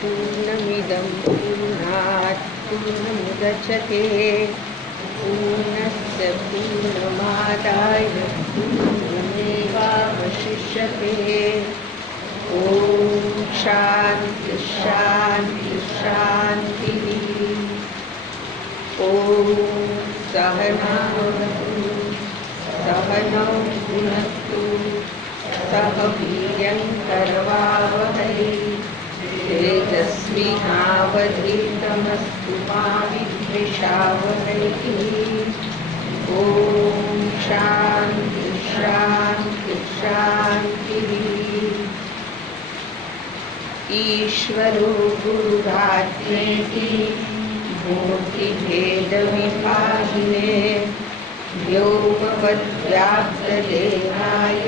पूर्णमिदं पूर्णात् पूर्णमुदच्यते पूर्णस्य पूर्णमादाय पूर्णमेवावशिष्यते। ॐ शान्ति शान्ति शान्तिः। ॐ सहनावतु सहनौ भुनक्तु सह वीर्यङ्करवावहै तेजस्विनावधीतमस्तु मा विद्विषावहै। ॐ शान्ति शान्ति शान्तिः। ईश्वरो गुरुरात्मेति मूर्तिभेदविभागिने व्योमवद्व्याप्तदेहाय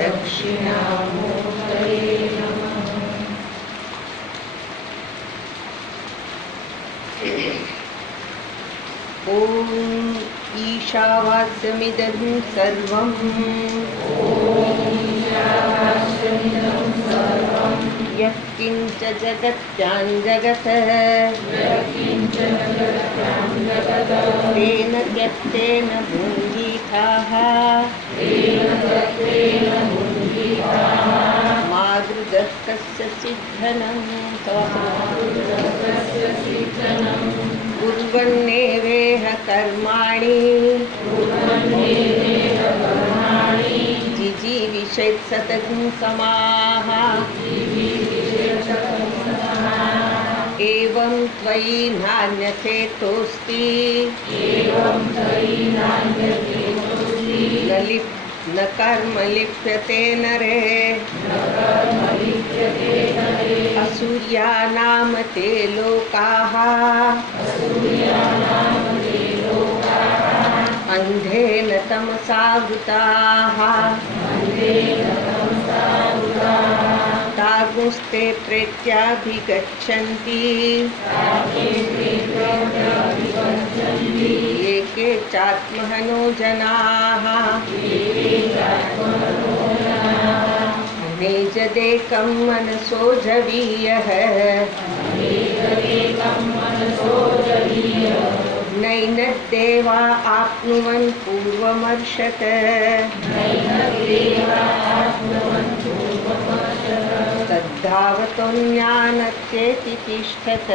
दक्षिणामूर्तये नमः। ॐ ईशावास्यमिदं सर्वं यत्किञ्च जगत्यां जगत् तेन त्यक्तेन भुञ्जीथाः मादृजः कस्यचित् धनं कुर्वन्नेवेह कर्माणि जिजीविषेत् सततं समाः। एवं त्वयि नान्यथेतोऽस्ति न कर्म लिप्यते नरे। असूर्यानाम ते लोकाः अन्धेन तमसावृताः तागुस्ते प्रेत्याभिगच्छन्ति ये के चात्महनो जनाः। निजदेकं मनसो जवीयः नैनद्देवा आप्नुवन् पूर्वमर्षत् तद्धावतोऽन्यानत्येति तिष्ठत्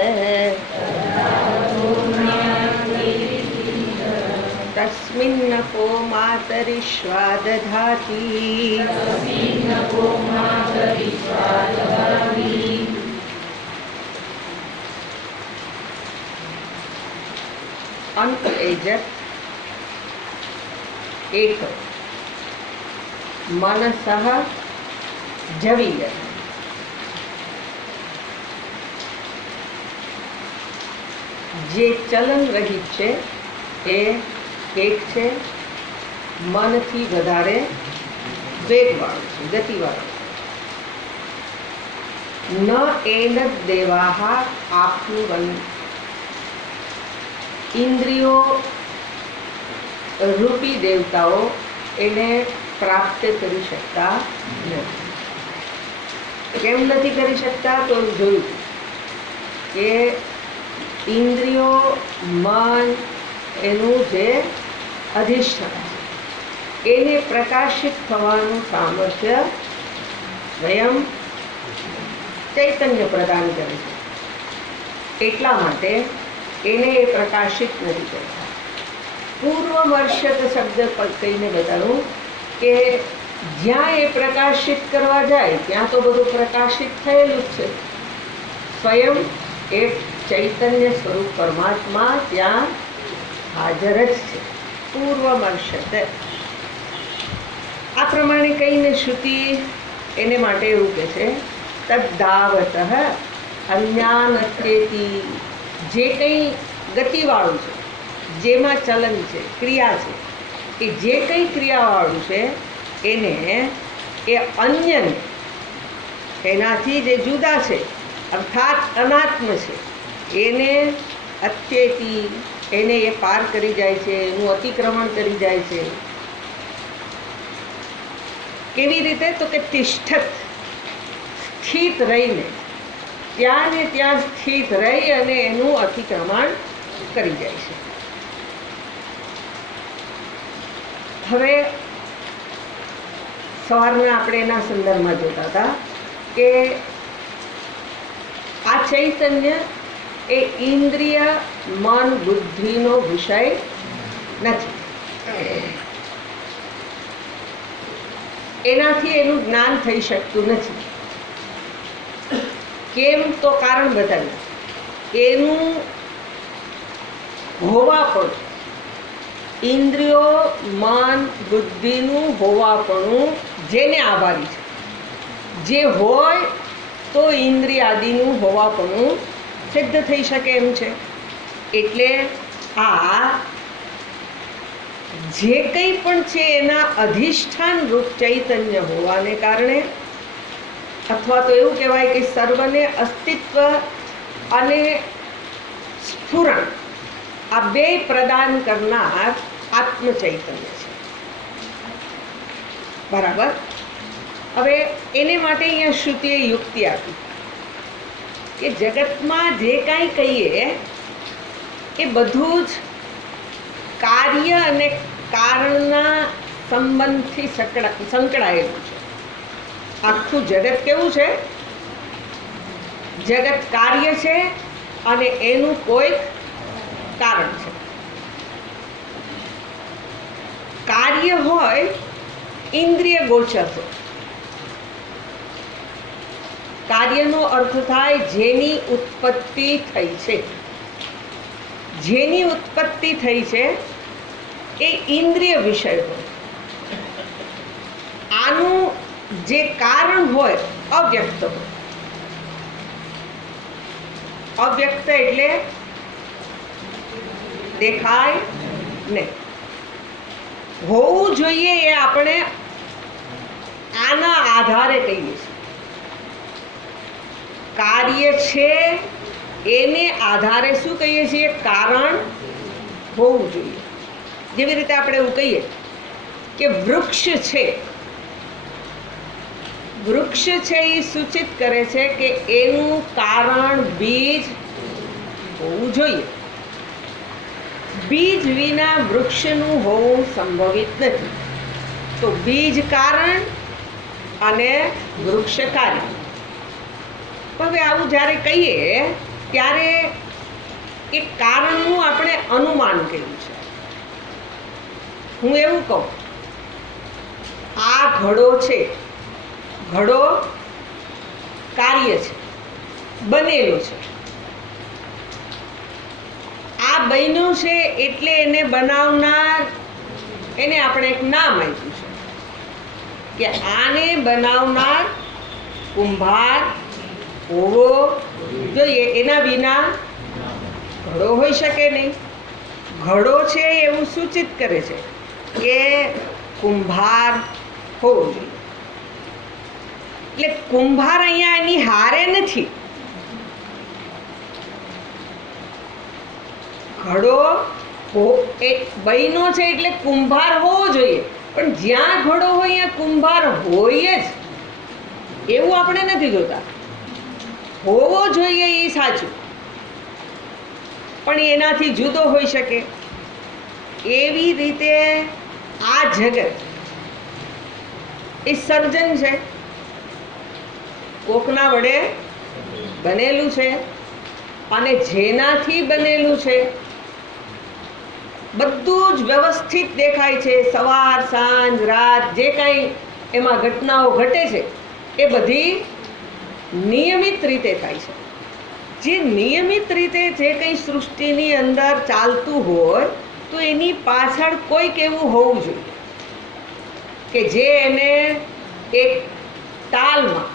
तस्मिन्नपो मातरिश्वा दधाति। अंत एजत एक मनसः जवीय जे चलन रहित છે એ એક છે મનથી વધારે વેગવાળું છે ગતિવાળું। ન એન દેવાહ આપ્નુવન इंद्रियों रूपी देवताओं એને પ્રાપ્ત કરી શકતા નથી। કેમ નથી કરી શકતા? તો જોયું કે इंद्रियों मन એનું જે અધિષ્ઠાન છે એને પ્રકાશિત થવાનું સામર્થ્ય સ્વયં ચૈતન્ય પ્રદાન કરે છે। એટલા માટે એને એ પ્રકાશિત નથી કરતા। પૂર્વમર્ષત શબ્દ કહીને બતાવું કે જ્યાં એ પ્રકાશિત કરવા જાય ત્યાં તો બધું પ્રકાશિત થયેલું જ છે। સ્વયં એ ચૈતન્ય સ્વરૂપ પરમાત્મા ત્યાં હાજર જ છે। પૂર્વમર્ષત આ પ્રમાણે કહીને શ્રુતિ એને માટે એવું કહે છે તદ્ધાવતઃ અન્યાનત્યેતિ। જે કંઈ ગતિવાળું છે જેમાં ચલન છે ક્રિયા છે એ જે કંઈ ક્રિયાવાળું છે એને એ અન્યને એનાથી જે જુદા છે અર્થાત અનાત્મ છે એને અત્યેતિ એને એ પાર કરી જાય છે એનું અતિક્રમણ કરી જાય છે। કેવી રીતે? તો કે તિષ્ઠત સ્થિત રહીને ત્યાં ને ત્યાં સ્થિત રહી અને એનું અતિક્રમણ કરી જાય છે. હવે સવારના આપણે એના સંદર્ભમાં જોતા હતા કે આ ચૈતન્ય એ ઇન્દ્રિય મન બુદ્ધિનો વિષય નથી. એનાથી એનું જ્ઞાન થઈ શકતું નથી. કેમ? તો કારણ બતાવ્યું. એનું હોવાપણું, ઇન્દ્રિયો મન બુદ્ધિનું હોવાપણું જેને આભારી છે, જે હોય તો ઇન્દ્રિયાદિનું હોવાપણું સિદ્ધ થઈ શકે એમ છે. એટલે આ જે કંઈ પણ છે એના અધિષ્ઠાન રૂપ ચૈતન્ય હોવાને કારણે, અથવા તો એવું કહેવાય કે સર્વને અસ્તિત્વ અને સ્ફુરણ આ બે પ્રદાન કરનાર આત્મ ચૈતન્ય છે. બરાબર. હવે એને માટે અહીંયા શ્રુતિએ યુક્તિ આપી કે જગતમાં જે કાંઈ કહીએ એ બધું જ કાર્ય અને કારણના સંબંધથી સંકળાયેલું છે. આખું જગત કેવું છે? જગત કાર્ય છે અને એનું કોઈક કારણ છે. કાર્ય હોય ઇન્દ્રિય ગોચર હોય. કાર્યનો અર્થ થાય જેની ઉત્પત્તિ થઈ છે. જેની ઉત્પત્તિ થઈ છે એ ઇન્દ્રિય વિષય હોય. આનું જે કારણ હોય અવ્યક્ત હોય. અવ્યક્ત એટલે દેખાય નહીં. હોવું જોઈએ એ આપણે આના આધારે કહીએ છીએ. કાર્ય છે એને આધારે શું કહીએ છીએ? કારણ હોવું જોઈએ. જેવી રીતે આપણે એવું કહીએ કે વૃક્ષ છે. વૃક્ષ છે એ સૂચિત કરે છે કે એનું કારણ બીજ હોવું જોઈએ. બીજ વિના વૃક્ષનું હોવું સંભવિત નથી. તો બીજ કારણ અને વૃક્ષ કાર્ય. હવે આવું જ્યારે કહીએ ત્યારે એ કારણનું આપણે અનુમાન કર્યું છે. હું એવું કહું, આ ઘડો છે, ઘડો કાર્ય છે, બનેલો છે. આ બન્યો છે એટલે એને બનાવનાર, એને આપણે એક નામ આપ્યું છે કે આને બનાવનાર કુંભાર હોવો જોઈએ. એના વિના ઘડો હોઈ શકે નહીં. ઘડો છે એવું સૂચિત કરે છે કે કુંભાર હોવો જોઈએ. એટલે કુંભાર અહીંયા એની હારે નથી. ઘડો એ બન્યો છે એટલે કુંભાર હોવો જોઈએ. પણ જ્યાં ઘડો હોય ત્યાં કુંભાર હોય જ એવું આપણે નથી જોતા. હોવો જોઈએ એ સાચું, પણ એનાથી જુદો હોઈ શકે. એવી રીતે આ જગત એ સર્જન છે, કોકના વડે બનેલું છે. અને જેનાથી બનેલું છે બધું જ વ્યવસ્થિત દેખાય છે. સવાર સાંજ રાત જે કાંઈ એમાં ઘટનાઓ ઘટે છે એ બધી નિયમિત રીતે થાય છે. જે નિયમિત રીતે જે કંઈ સૃષ્ટિની અંદર ચાલતું હોય તો એની પાછળ કોઈક એવું હોવું જોઈએ કે જે એને એક તાલમાં,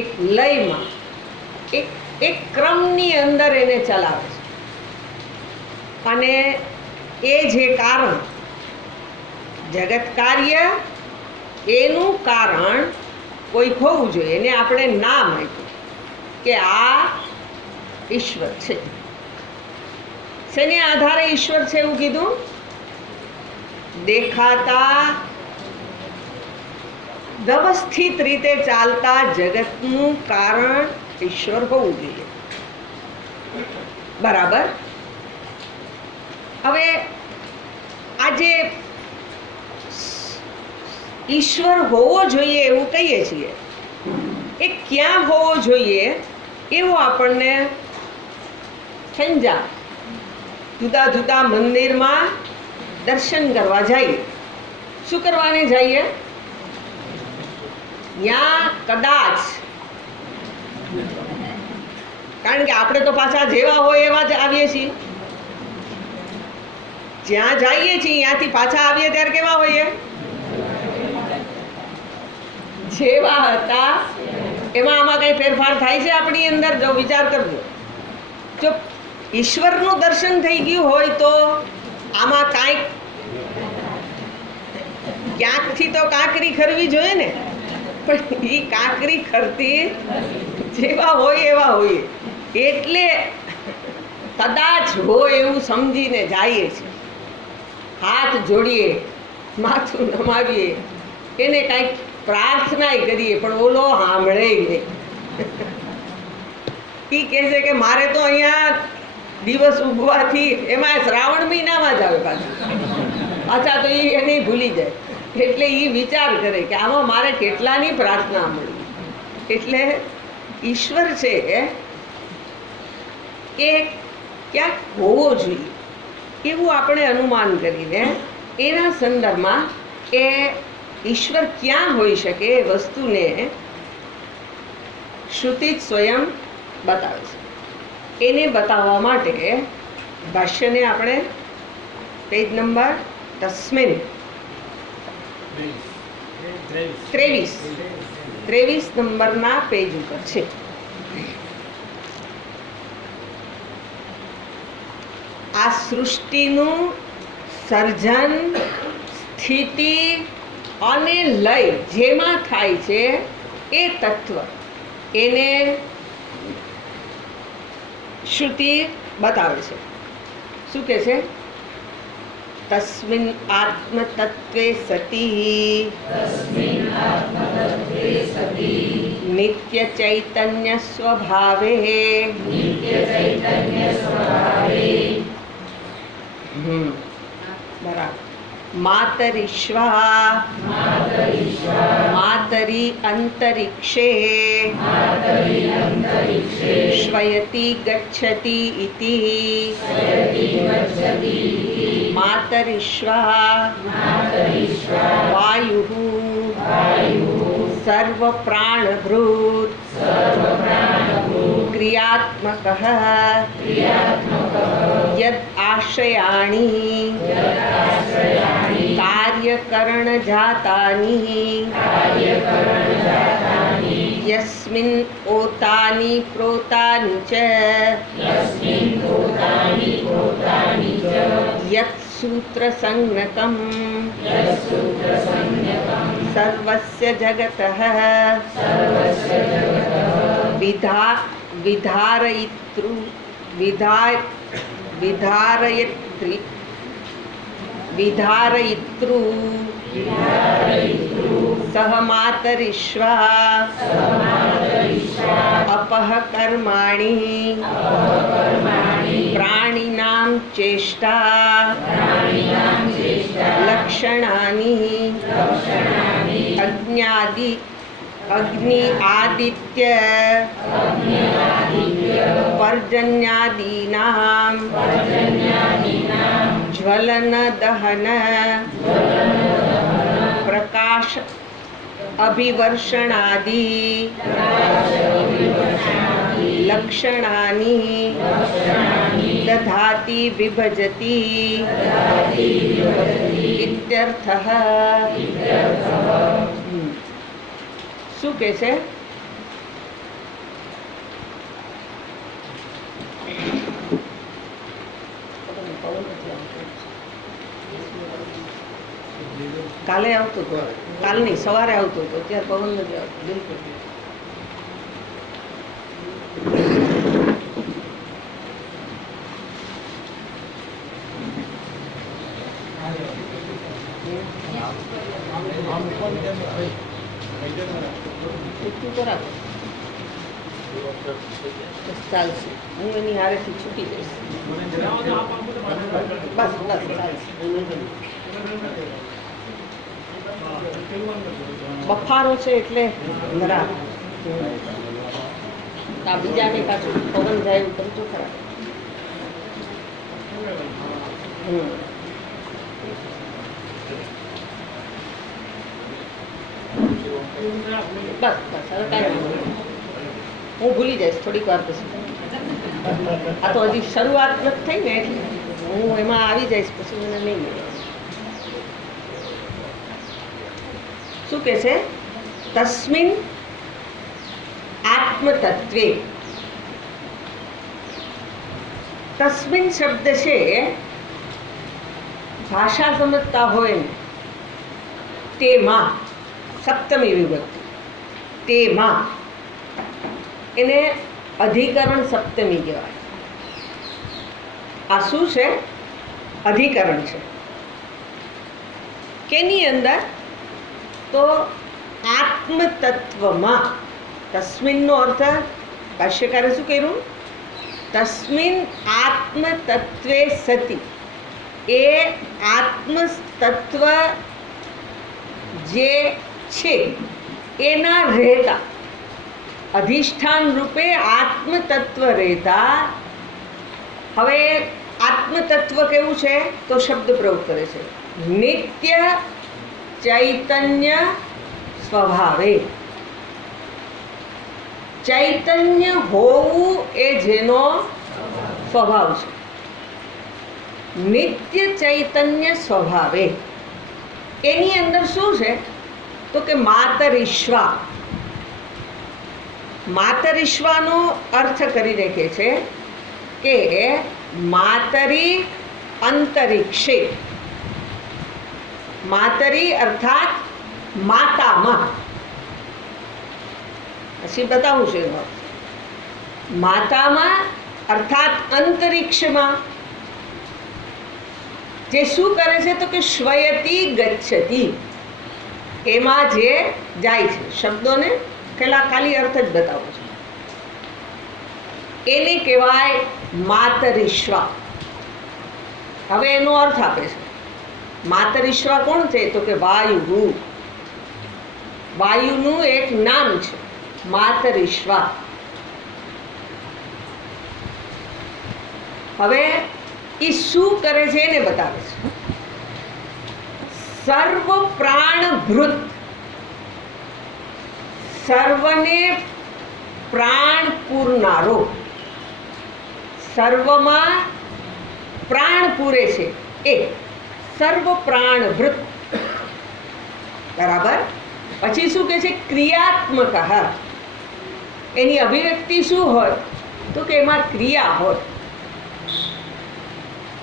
એક લયમાં, એક ક્રમની અંદર એને ચલાવે છે. અને એ જે કારણ, જગત કાર્ય, એનું કારણ કોઈક હોવું જોઈએ. એને આપણે નામ આપ્યું કે આ ઈશ્વર છે. શેને આધારે ઈશ્વર છે એવું કીધું? દેખાતા વ્યવસ્થિત રીતે ચાલતા જગતનું કારણ ઈશ્વર હોવું જોઈએ. બરાબર. હવે આજે ઈશ્વર હોવો જોઈએ એવું કહીએ છીએ, એ ક્યાં હોવો જોઈએ એવું આપણને સમજા. જુદા જુદા મંદિરમાં દર્શન કરવા જઈએ. શું કરવાને જઈએ? ત્યાં કદાચ, કારણ કે આપણે તો પાછા જેવા હોય એવા જ આવીએ છીએ. જ્યાં જઈએ છીએ ત્યાંથી પાછા આવીએ ત્યારે કેવા હોઈએ? જેવા હતા એમાં. આમાં કઈ ફેરફાર થાય છે આપણી અંદર? જો વિચાર કરજો. જો ઈશ્વરનું દર્શન થઈ ગયું હોય તો આમાં કાંઈક ક્યાંકથી તો કાંકરી ખરવી જોઈએ ને, પણ એ કાંકરી ખરતી જેવા હોય એવા હોઈએ. એટલે કદાચ હોય એવું સમજીને જઈએ છીએ, હાથ જોડીએ, માથું નમાવીએ, એને કાંઈક પ્રાર્થનાય કરીએ, પણ ઓલો સાંભળે નહીં. એ કહે છે કે મારે તો અહીંયા દિવસ ઉગવાથી, એમાં શ્રાવણ મહિનામાં જ આવે પાછા તો એને ભૂલી જાય. એટલે એ વિચાર કરે કે આમાં મારે કેટલાની પ્રાર્થના મળી. એટલે ઈશ્વર છે એ ક્યાંક હોવો જોઈએ એવું આપણે અનુમાન કરીને એના સંદર્ભમાં એ ઈશ્વર ક્યાં હોઈ શકે એ વસ્તુને શ્રુતિ જ સ્વયં બતાવે છે. એને બતાવવા માટે ભાષ્યને આપણે પેજ નંબર તસ્મિન 23 નંબરના પેજ ઉપર છે. આ સૃષ્ટિનું સર્જન, સ્થિતિ અને લય જેમાં થાય છે એ તત્વ, એને શ્રુતિ બતાવે છે. શું કહે છે? તસ્મિન આત્મતત્વે સતી નિત્ય ચૈતન્ય સ્વભાવે બરાબર. માતરીશ્વા માતરી અંતરિક્ષે શ્વયતિ ગચ્છતિ ઇતિ માતરીશ્વા વાયુઃ સર્વ પ્રાણભૃત ક્રિયાત્મકઃ યદ આશ્રયાણિ કાર્યકરણ જાતાની યસ્મિન ઓતાની પ્રોતાની ચ યત સૂત્ર સંજ્ઞકમ સર્વસ્ય જગતઃ વિધારયિતૃ સહ માતરીશ્વા અપઃ કર્માણિ પ્રાણિનાં ચેષ્ટા લક્ષણાની અગ્નિ આદિત્ય પર્જન્યાદીનાં જ્વલન દહન પ્રકાશ અભિવર્ષણાદિ લક્ષણાની દધાતિ વિભજતિ ઇત્યર્થઃ. શું કહે છે? કાલે આવતો હતો, કાલ નહીં સવારે આવતો હતો, ત્યારે પવન નથી આવતો બિલકુલ. ચાલશે, હું એની હારેથી છૂટી જઈશ. બસ ચાલશે. બફારો છે એટલે જરા આ બીજાને પાછું પવન જાય એવું કરતું ખરા. બસ હવે કાંઈ હું ભૂલી જઈશ થોડીક વાર પછી. આ તો હજી શરૂઆત નથી થઈ ને એટલે હું એમાં આવી જઈશ, પછી મને નહીં મળે. શું કે છે? તસ્મિન આત્મતત્વે. તસ્મિન શબ્દ છે, ભાષા સમજતા હોય ને તેમાં, સપ્તમી વિભક્તિ, તેમાં, એને અધિકરણ સપ્તમી કહેવાય. આ શું છે? અધિકરણ છે. કેની અંદર? તો આત્મતત્વમાં. તસ્મિનનો અર્થ ભાષ્યકારે શું કર્યું? તસ્મિન આત્મતત્વે સતી. એ આત્મતત્વ જે છે એના રહેતા, અધિષ્ઠાન રૂપે આત્મતત્વ રહેતા. હવે આત્મતત્વ કેવું છે? તો શબ્દ પ્રયોગ કરે છે, નિત્ય ચૈતન્ય સ્વભાવે. ચૈતન્ય હોવું એ જેનો સ્વભાવ છે. નિત્ય ચૈતન્ય સ્વભાવે. એની અંદર શું છે? તો કે માતરિશ્વા. માતરિશ્વાનો અર્થ કરીને કહે છે કે માતરી અંતરિક્ષે. માતરી અર્થાત માતામાં. પછી બતાવું છું એમાં. માતામાં અર્થાત અંતરિક્ષમાં. જે શું કરે છે? તો કે શ્વયતી ગચ્છતી. એમાં જે જાય છે. શબ્દોને પેલા ખાલી અર્થ જ બતાવું છું. એને કહેવાય માતરિશ્વા. હવે એનો અર્થ આપે છે. માતરિશ્વા કોણ છે? તો કે વાયુ. વાયુનું એક નામ છે માતરિશ્વા. હવે એ શું કરે છે એને બતાવે છે. સર્વ પ્રાણભૃત. સર્વને પ્રાણ પૂરનારો. સર્વમાં પ્રાણ પૂરે છે એ સર્વ પ્રાણભૃત. બરાબર. પછી શું કહે છે? ક્રિયાત્મક. એની અભિવ્યક્તિ શું હોય? તો કે એમાં ક્રિયા હોય.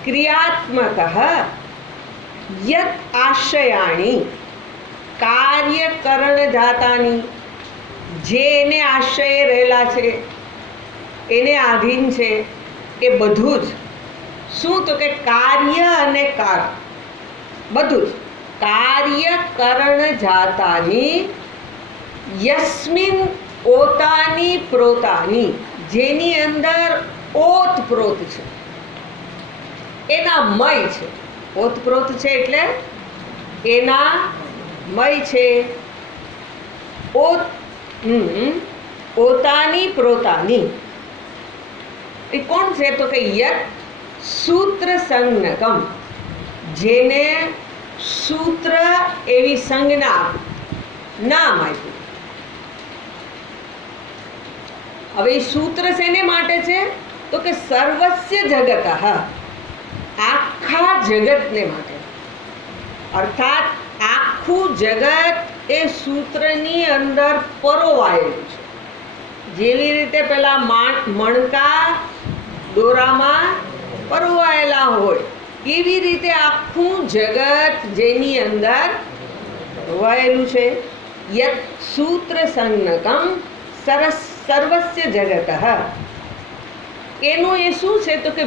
ક્રિયાત્મક યત આશ્રયાણી કાર્યકરણ જાતાની. જે એને આશ્રય રહેલા છે, એને આધીન છે, એ બધું જ શું? તો કે કાર્ય અને કારણ બધું જ. કાર્યકરણ જાતાની યસ્મિન ઓતાની પ્રોતાની. જેની અંદર ઓતપ્રોત છે, એના મય છે. ઓતપ્રોત છે એટલે એના મય છે. ઓતાની પ્રોતાની. એ કોણ છે? તો કે યત સૂત્ર સંજ્ઞકમ. જેને સૂત્ર એવી સંજ્ઞા નામ આપ્યું. હવે એ સૂત્ર શેને માટે છે? તો કે સર્વસ્ય જગત. આખા જગતને માટે. અર્થાત આખું જગત એ સૂત્રની અંદર પરોવાયેલું છે. જેવી રીતે પેલા મણકા દોરામાં પરોવાયેલા હોય, એવી રીતે આખું જગત જેની અંદર પરોવાયેલું છે. યત સૂત્ર સંજ્ઞકમ સર્વસ્ય જગત. એનું એ શું છે? તો કે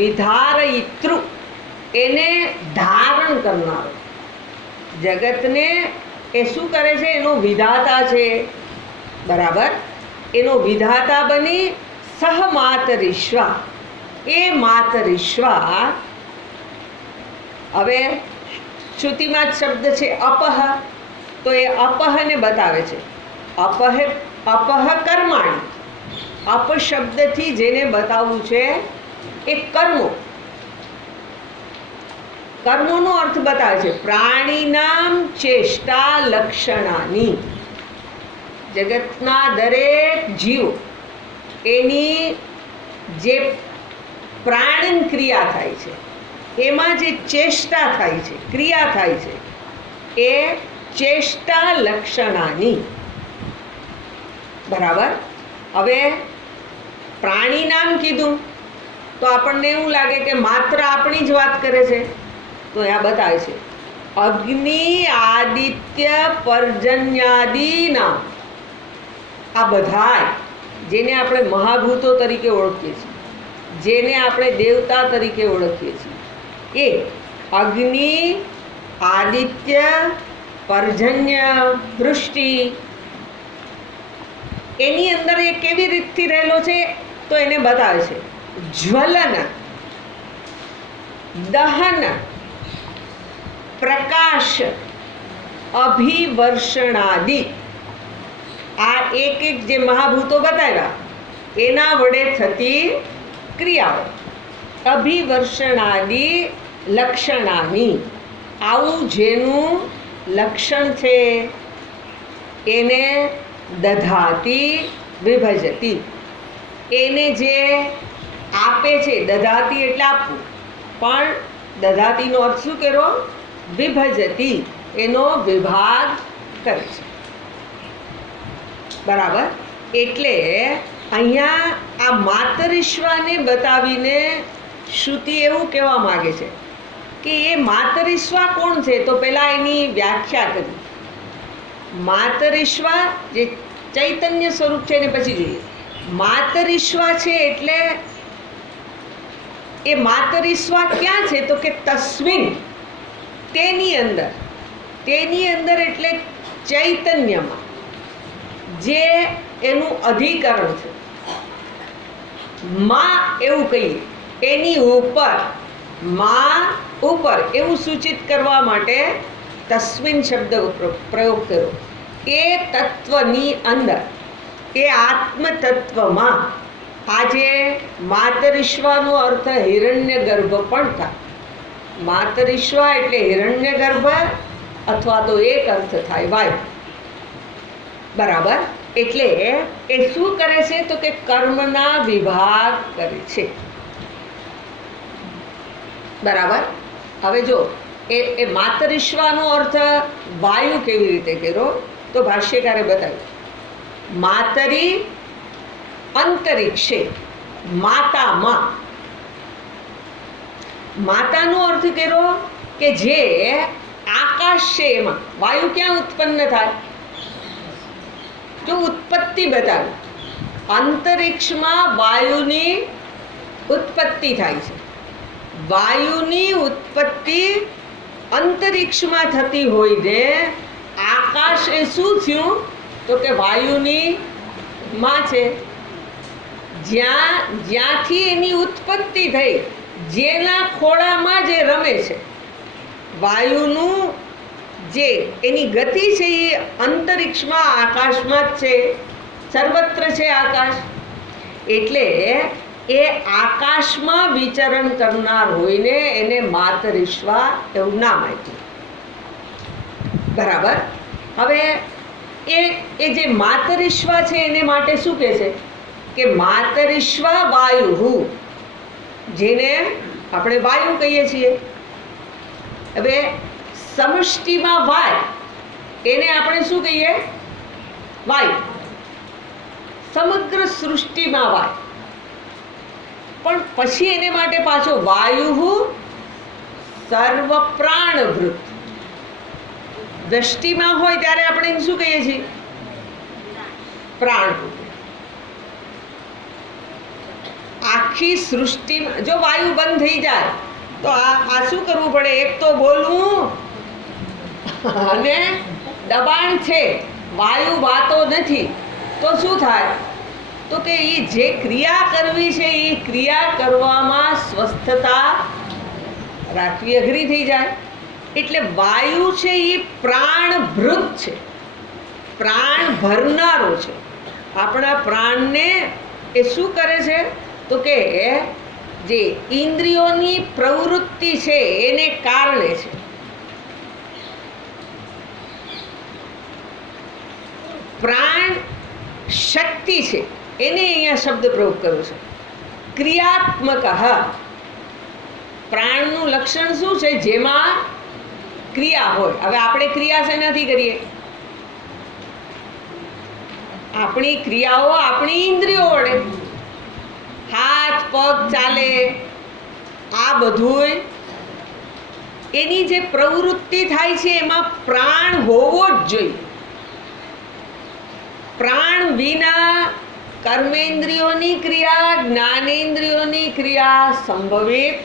વિધારયિતૃ. એને ધારણ કરનારો. જગતને એ શું કરે છે? એનો વિધાતા છે. બરાબર. એનો વિધાતા બની સહ માતરિશ્વા. એ માતરિશ્વા હવે શ્રુતિમાં જ શબ્દ છે અપહ, તો એ અપહને બતાવે છે. અપહ કર્માણી. અપ શબ્દથી જેને બતાવવું છે એ કર્મોનો અર્થ બતાવે છે. પ્રાણીનામ ચેષ્ટા લક્ષણાની. જગતના દરેક જીવ એની જે પ્રાણન ક્રિયા થાય છે, એમાં જે ચેષ્ટા થાય છે, ક્રિયા થાય છે, એ ચેષ્ટા લક્ષણાની. બરાબર. હવે પ્રાણી નામ કીધું તો આપણને એવું લાગે કે માત્ર આપણી જ વાત કરે છે. તો અહીંયા બતાવે છે અગ્નિ આદિત્ય પર્જન્યાદિના. આ બધાય જેને આપણે મહાભૂતો તરીકે ઓળખીએ છીએ, જેને આપણે દેવતા તરીકે ઓળખીએ છીએ, એ અગ્નિ, આદિત્ય, પર્જન્ય, વૃષ્ટિ, એની અંદર એ કેવી રીતથી રહેલો છે તો એને બતાવે છે. જ્વલન, દહન, પ્રકાશ, અભિવર્ષણાદિ. આ એક એક જે મહાભૂતો બતાવ્યા એના વડે થતી ક્રિયાઓ. અભિવર્ષણાદિ લક્ષણાની. આવું જેનું લક્ષણ છે એને દધાતી વિભજતી. એને જે આપે છે, દધાતી એટલે આપવું, પણ દધાતીનો અર્થ શું કર્યો? વિભજતી. એનો વિભાગ કરે છે. બરાબર. એટલે અહીંયા આ માતરિશ્વાને બતાવીને શ્રુતિ એવું કહેવા માગે છે કે એ માતરિશ્વા કોણ છે? તો પહેલાં એની વ્યાખ્યા કરી. માતરિશ્વા જે ચૈતન્ય સ્વરૂપ છે એને પછી જોઈએ. માતરિશ્વા છે એટલે એ માતરિશ્વા ક્યાં છે? તો કે તસ્મિન, તેની અંદર. તેની અંદર એટલે ચૈતન્યમાં જે એનું અધિકરણ છે. માં એવું કહીએ, એની ઉપર, માં ઉપર એવું સૂચિત કરવા માટે તસ્મિન શબ્દ પ્રયોગ કર્યો. એ તત્વની અંદર, એ આત્મ તત્વમાં. આજે માતરિશ્વાનો અર્થ હિરણ્ય ગર્ભ પણ થાય. માતરિશ્વા એટલે હિરણ્ય ગર્ભ, અથવા તો એક અર્થ થાય વાયુ. બરાબર. એટલે એ શું કરે છે? તો કે કર્મના વિભાગ કરે છે. બરાબર. હવે જો એ માતરિશ્વાનો અર્થ વાયુ કેવી રીતે કર્યો તો ભાષ્યકારે બતાવ્યું. માતરી અંતરિક્ષે, માતામાં. માતાનો અર્થ કર્યો કે જે આકાશ છે એમાં. વાયુ ક્યાં ઉત્પન્ન થાય? જો ઉત્પત્તિ બતાવી. અંતરિક્ષમાં વાયુની ઉત્પત્તિ થાય છે. વાયુની ઉત્પત્તિ અંતરિક્ષમાં થતી હોય ને આકાશ એ શું થયું? તો કે વાયુની માં છે. જ્યાંથી એની ઉત્પત્તિ થઈ, જેના ખોળામાં જે રમે છે, વાયુનું જે એની ગતિ છે એ અંતરિક્ષમાં, આકાશમાં જ છે. સર્વત્ર છે આકાશ. એટલે એ આકાશમાં વિચરણ કરનાર હોઈને એને માતરિશ્વા એવું નામ આપ્યું. બરાબર. હવે એ જે માતરિશ્વા છે એને માટે શું કહે છે કે માતરિશ્વા વાયુ, જેને આપણે વાયુ કહીએ છીએ. હવે સમષ્ટિમાં વાય, એને આપણે શું કહીએ? વાયુ. સમગ્ર સૃષ્ટિમાં વાય. પણ પછી એને માટે પાછો વાયુ સર્વ પ્રાણભૃત. દ્રષ્ટિમાં હોય ત્યારે આપણે શું કહીએ છીએ? પ્રાણભૂત. આખી સૃષ્ટિમાં જો વાયુ બંધ થઈ જાય તો આ શું કરવું પડે? એક તો બોલવું, અને દબાણ છે, વાયુ વાતો નથી તો શું થાય? તો કે એ જે ક્રિયા કરવી છે એ ક્રિયા કરવામાં સ્વસ્થતા રાખવી અઘરી થઈ જાય. એટલે વાયુ છે એ પ્રાણભૃત છે, પ્રાણ ભરનારો છે. આપણા પ્રાણને એ શું કરે છે તો કે જે ઇન્દ્રિયોની પ્રવૃત્તિ છે એને કારણે છે. પ્રાણ શક્તિ છે એને અહીંયા શબ્દ પ્રયોગ કર્યો છે. ક્રિયાત્મક. પ્રાણનું લક્ષણ શું છે? જેમાં ક્રિયા હોય. હવે આપણે ક્રિયા શેનાથી કરીએ? આપણી ક્રિયાઓ આપણી ઇન્દ્રિયો વડે. હાથ પગ ચાલે, આ બધું એની જે પ્રવૃત્તિ થાય છે એમાં પ્રાણ હોવો જ જોઈએ. પ્રાણ વિના કર્મેન્દ્રિયોની ક્રિયા, જ્ઞાનેન્દ્રિયોની ક્રિયા સંભવિત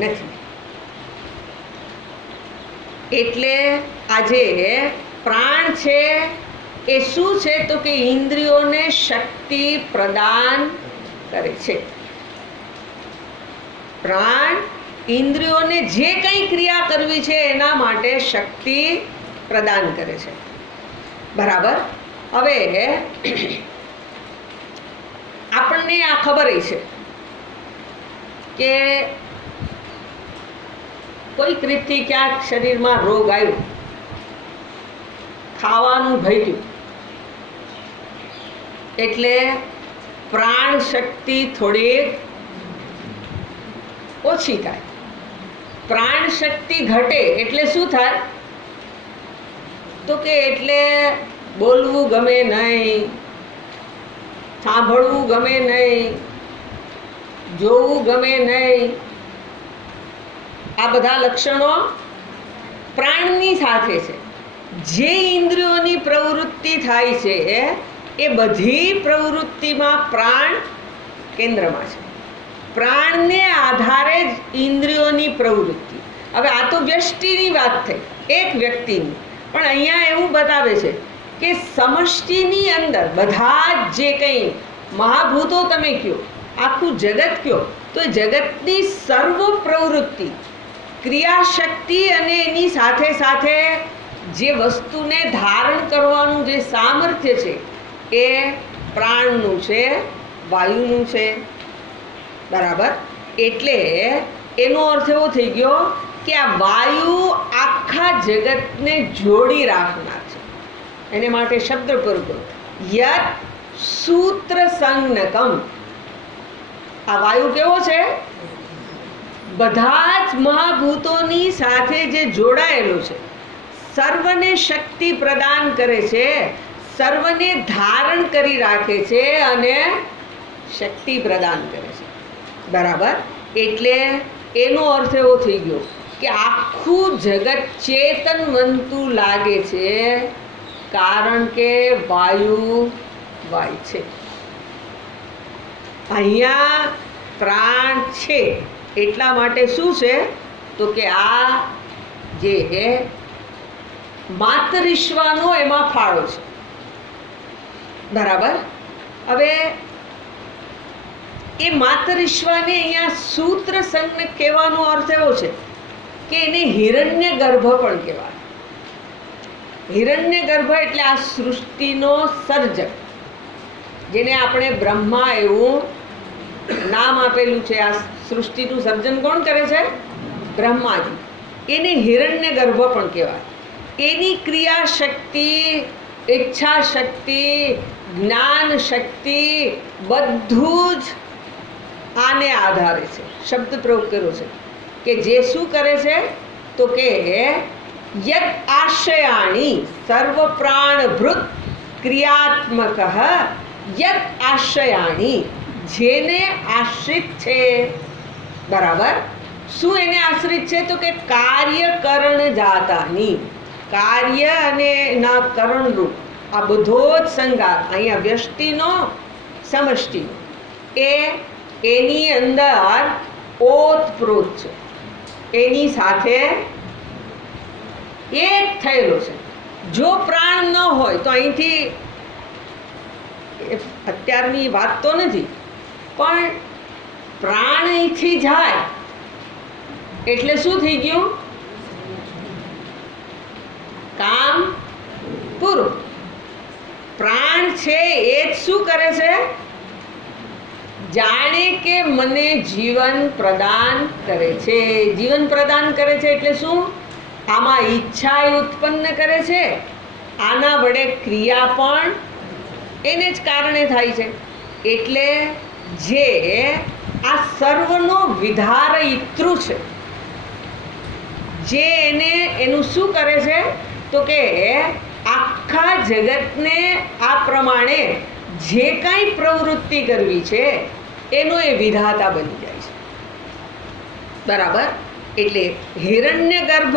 નથી. એટલે આજે પ્રાણ છે એ શું છે તો કે ઇન્દ્રિયોને શક્તિ પ્રદાન કરે છે. પ્રાણ ઇન્દ્રિયોને જે કંઈ ક્રિયા કરવી છે એના માટે શક્તિ પ્રદાન કરે છે. બરાબર. હવે આપણને આ ખબર છે કે કોઈક રીતથી ક્યાંક શરીરમાં રોગ આવ્યો, ખાવાનું ઘટ્યું, એટલે પ્રાણ શક્તિ થોડીક ઓછી થાય. પ્રાણ શક્તિ ઘટે એટલે શું થાય તો કે એટલે બોલવું ગમે નહીં, સાંભળવું ગમે નહીં, જોવું ગમે નહીં. આ બધા લક્ષણો પ્રાણની સાથે છે. જે ઇન્દ્રિયોની પ્રવૃત્તિ થાય છે એ બધી પ્રવૃત્તિમાં પ્રાણ કેન્દ્રમાં છે. પ્રાણને આધારે જ ઇન્દ્રિયોની પ્રવૃત્તિ. હવે આ તો વ્યષ્ટિની વાત થઈ, એક વ્યક્તિની. પણ અહીંયા એવું બતાવે છે કે સમષ્ટિની અંદર બધા જ જે કંઈ મહાભૂતો તમે કહો, આખું જગત કહો, તો જગતની સર્વ પ્રવૃત્તિ, ક્રિયાશક્તિ અને એની સાથે સાથે જે વસ્તુને ધારણ કરવાનું જે સામર્થ્ય છે એ પ્રાણનું છે, વાયુનું છે. બરાબર. એટલે એનો અર્થ એવો થઈ ગયો કે આ વાયુ આખા જગતને જોડી રાખનાર છે. એને માટે શબ્દ પ્રયોગ યત સૂત્ર સંજ્ઞકમ. આ વાયુ કેવો છે? બધા જ મહાભૂતોની સાથે જે જોડાયેલું છે, સર્વને શક્તિ પ્રદાન કરે છે, સર્વને ધારણ કરી રાખે છે અને શક્તિ પ્રદાન કરે છે. બરાબર. એટલે એનો અર્થ એવો થઈ ગયો કે આખું જગત ચેતનવંતું લાગે છે કારણ કે વાયુ છે. અહીંયા પ્રાણ છે એટલા માટે શું છે તો કે આ જે માતરિશ્વાનો એમાં ફાળો છે. બરાબર. હવે એ માતરિશ્વાને અહીંયા સૂત્ર સંજ્ઞ કહેવાનો અર્થ એવો છે કે એને હિરણ્ય ગર્ભ પણ કહેવાય. હિરણ્ય ગર્ભ એટલે આ સૃષ્ટિનો સર્જક, જેને આપણે બ્રહ્મા એવું નામ આપેલું છે. આ સૃષ્ટિનું સર્જન કોણ કરે છે? બ્રહ્માજી. એને હિરણ્ય ગર્ભ પણ કહેવાય. એની ક્રિયા શક્તિ, ઈચ્છા શક્તિ, જ્ઞાન શક્તિ બધું જ આને આધારે છે. શબ્દ પ્રયોગ કર્યો છે કે જે શું કરે છે તો કે યત આશ્રયાણી સર્વ પ્રાણભૃત ક્રિયાત્મક યત આશ્રયાણી, જેને આશ્રિત છે. બરાબર. શું એને આશ્રિત છે તો કે કાર્યકરણ જાતાની, કાર્ય અને એના કરણરૂપ આ બધો જ સંગાર અહીંયા વ્યષ્ટિનો સમષ્ટિનો એ એની અંદર ઓતપ્રોત છે, એની સાથે એક થયેલો છે. જો પ્રાણ ન હોય તો અહીંથી એ અત્યારની વાત તો નથી, પણ પ્રાણ અહીંથી જાય એટલે શું થઈ ગયું? કામ પૂરું. પ્રાણ છે એ જ શું કરે છે? જાણે કે મને જીવન પ્રદાન કરે છે. જીવન પ્રદાન કરે છે એટલે શું? આમાં ઈચ્છા ઉત્પન્ન કરે છે, આના વડે ક્રિયા પણ એને જ કારણે થાય છે. એટલે જે આ સર્વનો વિધારયિતૃ છે, જે એને એનું શું કરે છે તો કે આખા જગતને આ પ્રમાણે જે કાંઈ પ્રવૃત્તિ કરવી છે એનો એ વિધાતા બની જાય છે. બરાબર? એટલે હિરણ્યગર્ભ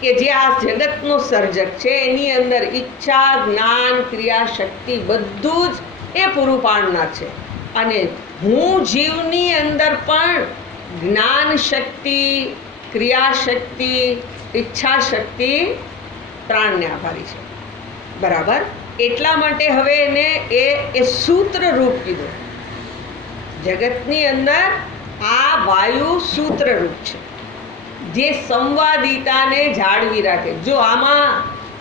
કે જે આ જગતનો સર્જક છે એની અંદર ઈચ્છા, જ્ઞાન, ક્રિયા, શક્તિ બધું જ એ પૂરું પાડનાર છે. અને હું જીવની અંદર પણ જ્ઞાન શક્તિ, ક્રિયા શક્તિ, ઈચ્છા શક્તિ પ્રાણને આભારી છે. બરાબર? એટલા માટે હવે એને એ સૂત્ર રૂપ કીધું. જગતની અંદર આ વાયુ સૂત્ર રૂપ છે, જે સંવાદિતાને જાળવી રાખે. જો આમાં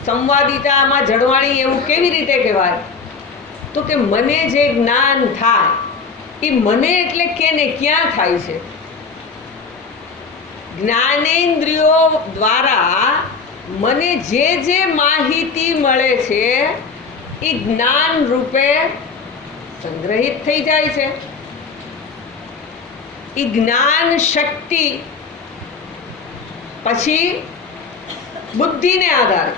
સંવાદિતા, આમાં જળવાણી એવું કેવી રીતે કહેવાય? તો કે મને જે જ્ઞાન થાય એ મને એટલે કેને ક્યાં થાય છે? જ્ઞાનેન્દ્રિયો દ્વારા મને જે માહિતી મળે છે એ જ્ઞાન રૂપે સંગ્રહિત થઈ જાય છે. એ જ્ઞાન શક્તિ પછી બુદ્ધિને આધારે,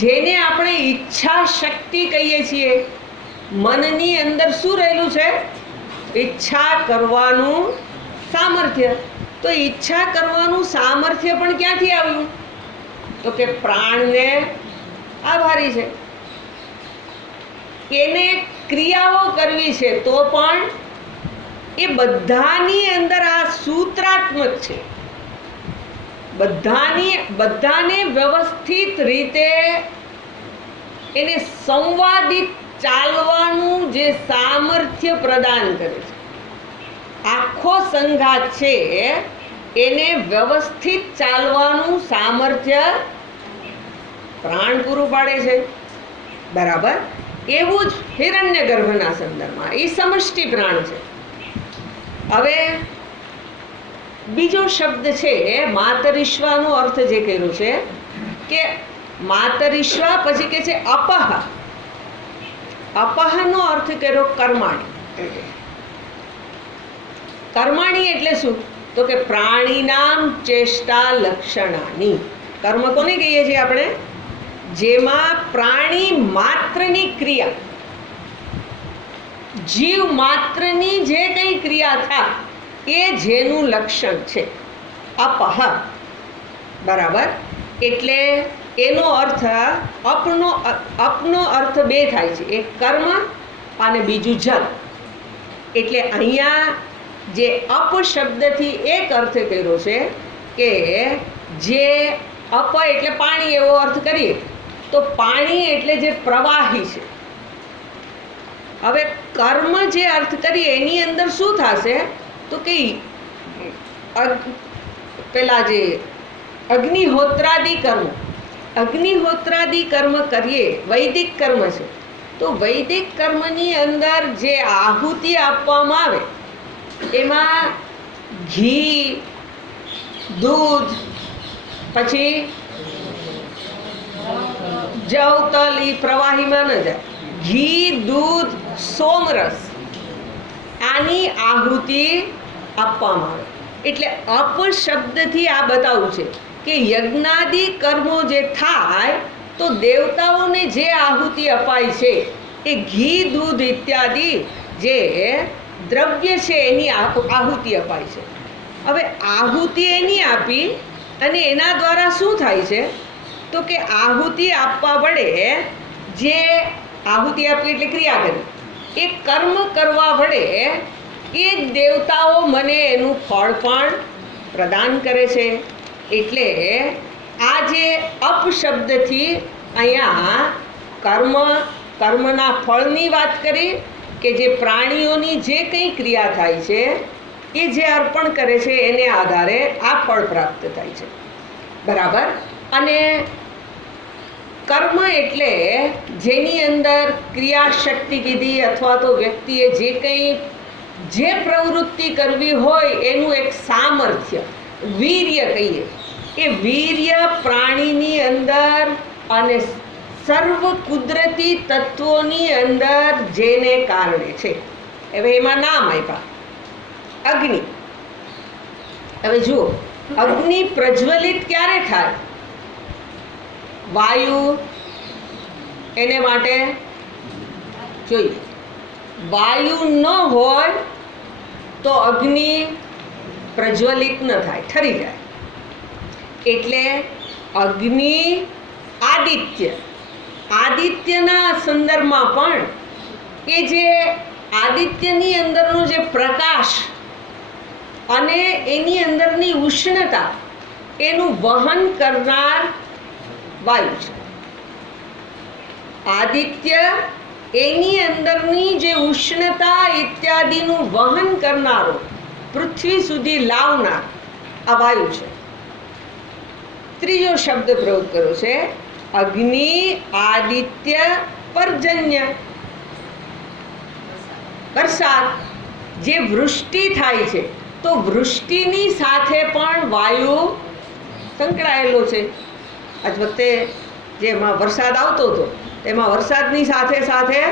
જેને આપણે ઈચ્છા શક્તિ કહીએ છીએ, મનની અંદર શું રહેલું છે? ઈચ્છા કરવાનું સામર્થ્ય. તો ઈચ્છા કરવાનું સામર્થ્ય પણ ક્યાંથી આવ્યું? તો કે પ્રાણને આભારી છે. એને ક્રિયાઓ કરવી છે તો પણ એ બધાની અંદર આ સૂત્રાત્મક છે. બધાને વ્યવસ્થિત રીતે એને સંવાદિત ચાલવાનું જે સામર્થ્ય પ્રદાન કરે છે. આખો સંઘાત છે એને વ્યવસ્થિત ચાલવાનું સામર્થ્ય પ્રાણ પૂરું પાડે છે. બરાબર? એવું જ હિરણ્યગર્ભના સંદર્ભમાં એ સમષ્ટિ પ્રાણ છે. હવે બીજો શબ્દ છે માતરિશ્વાનો અર્થ જે કર્યો છે કે માતરિશ્વા, પછી કે છે અપહ. અપહનો અર્થ કર્યો કર્માણી. કર્માણી એટલે શું? તો કે પ્રાણીનામ ચેષ્ટા લક્ષણાની. કર્મ કોને કહીએ છીએ આપણે? જેમાં પ્રાણી માત્રની ક્રિયા, જીવ માત્રની જે કંઈ ક્રિયા થાય એ જેનું લક્ષણ છે અપહ. બરાબર? એટલે એનો અર્થ અપનો અર્થ બે થાય છે, એક કર્મ અને બીજું જલ. એટલે અહીંયા જે અપ શબ્દથી એક અર્થ કર્યો છે કે જે અપ એટલે પાણી એવો અર્થ કરીએ તો પાણી એટલે જે પ્રવાહી છે. હવે કર્મ જે અર્થ કરીએ એની અંદર શું થશે તો કે પેલા જે અગ્નિહોત્રાદિ કર્મ કરીએ, વૈદિક કર્મ છે, તો વૈદિક કર્મની અંદર જે આહુતિ આપવામાં આવે એમાં ઘી, દૂધ, પછી જવ, તલ એ પ્રવાહીમાં ન જાય. ઘી, દૂધ, સોમરસ આની આહુતિ આપવામાં આવે. એટલે અપ શબ્દથી આ બતાવવું છે કે યજ્ઞાદિ કર્મો જે થાય તો દેવતાઓને જે આહુતિ અપાય છે એ ઘી, દૂધ ઇત્યાદિ જે દ્રવ્ય છે એની આહુતિ અપાય છે. હવે આહુતિ એની આપી અને એના દ્વારા શું થાય છે તો કે આહુતિ આપવા વડે, જે આહુતિ આપવી એટલે ક્રિયા કરી, એ કર્મ કરવા વડે એ દેવતાઓ મને એનું ફળ પણ પ્રદાન કરે છે. એટલે આ જે અપ શબ્દથી અહીંયા કર્મ કર્મના ફળની વાત કરી કે જે પ્રાણીઓની જે કંઈ ક્રિયા થાય છે એ જે અર્પણ કરે છે એને આધારે આ ફળ પ્રાપ્ત થાય છે. બરાબર. અને કર્મ એટલે જેની અંદર ક્રિયાશક્તિ કીધી અથવા તો વ્યક્તિએ જે પ્રવૃત્તિ કરવી હોય એનું એક સામર્થ્ય, વીર્ય કહીએ. એ વીર્ય પ્રાણીની અંદર અને સર્વ કુદરતી તત્વોની અંદર જેને કારણે છે. હવે એમાં નામ આપ્યા અગ્નિ. હવે જુઓ, અગ્નિ પ્રજ્વલિત ક્યારે થાય? વાયુ એને માટે જોઈએ. વાયુ ન હોય તો અગ્નિ પ્રજ્વલિત ન થાય, ઠરી જાય. એટલે અગ્નિ આદિત્યના સંદર્ભમાં પણ એ જે આદિત્યની અંદરનો જે પ્રકાશ અને એની અંદરની ઉષ્ણતા એનું વહન કરનાર વાયુ છે. આદિત્ય એની અંદરની જે ઉષ્ણતા ઇત્યાદિનું વહન કરનારો, પૃથ્વી સુધી લાવનાર આ વાયુ છે. ત્રીજો શબ્દ પ્રયોગ કર્યો છે અગ્નિ આદિત્ય પર્જન્ય. વરસાદ, જે વૃષ્ટિ થાય છે તો વૃષ્ટિની સાથે પણ વાયુ સંકળાયેલો છે. આજ વખતે જેમાં વરસાદ આવતો હતો તેમાં વરસાદની સાથે સાથે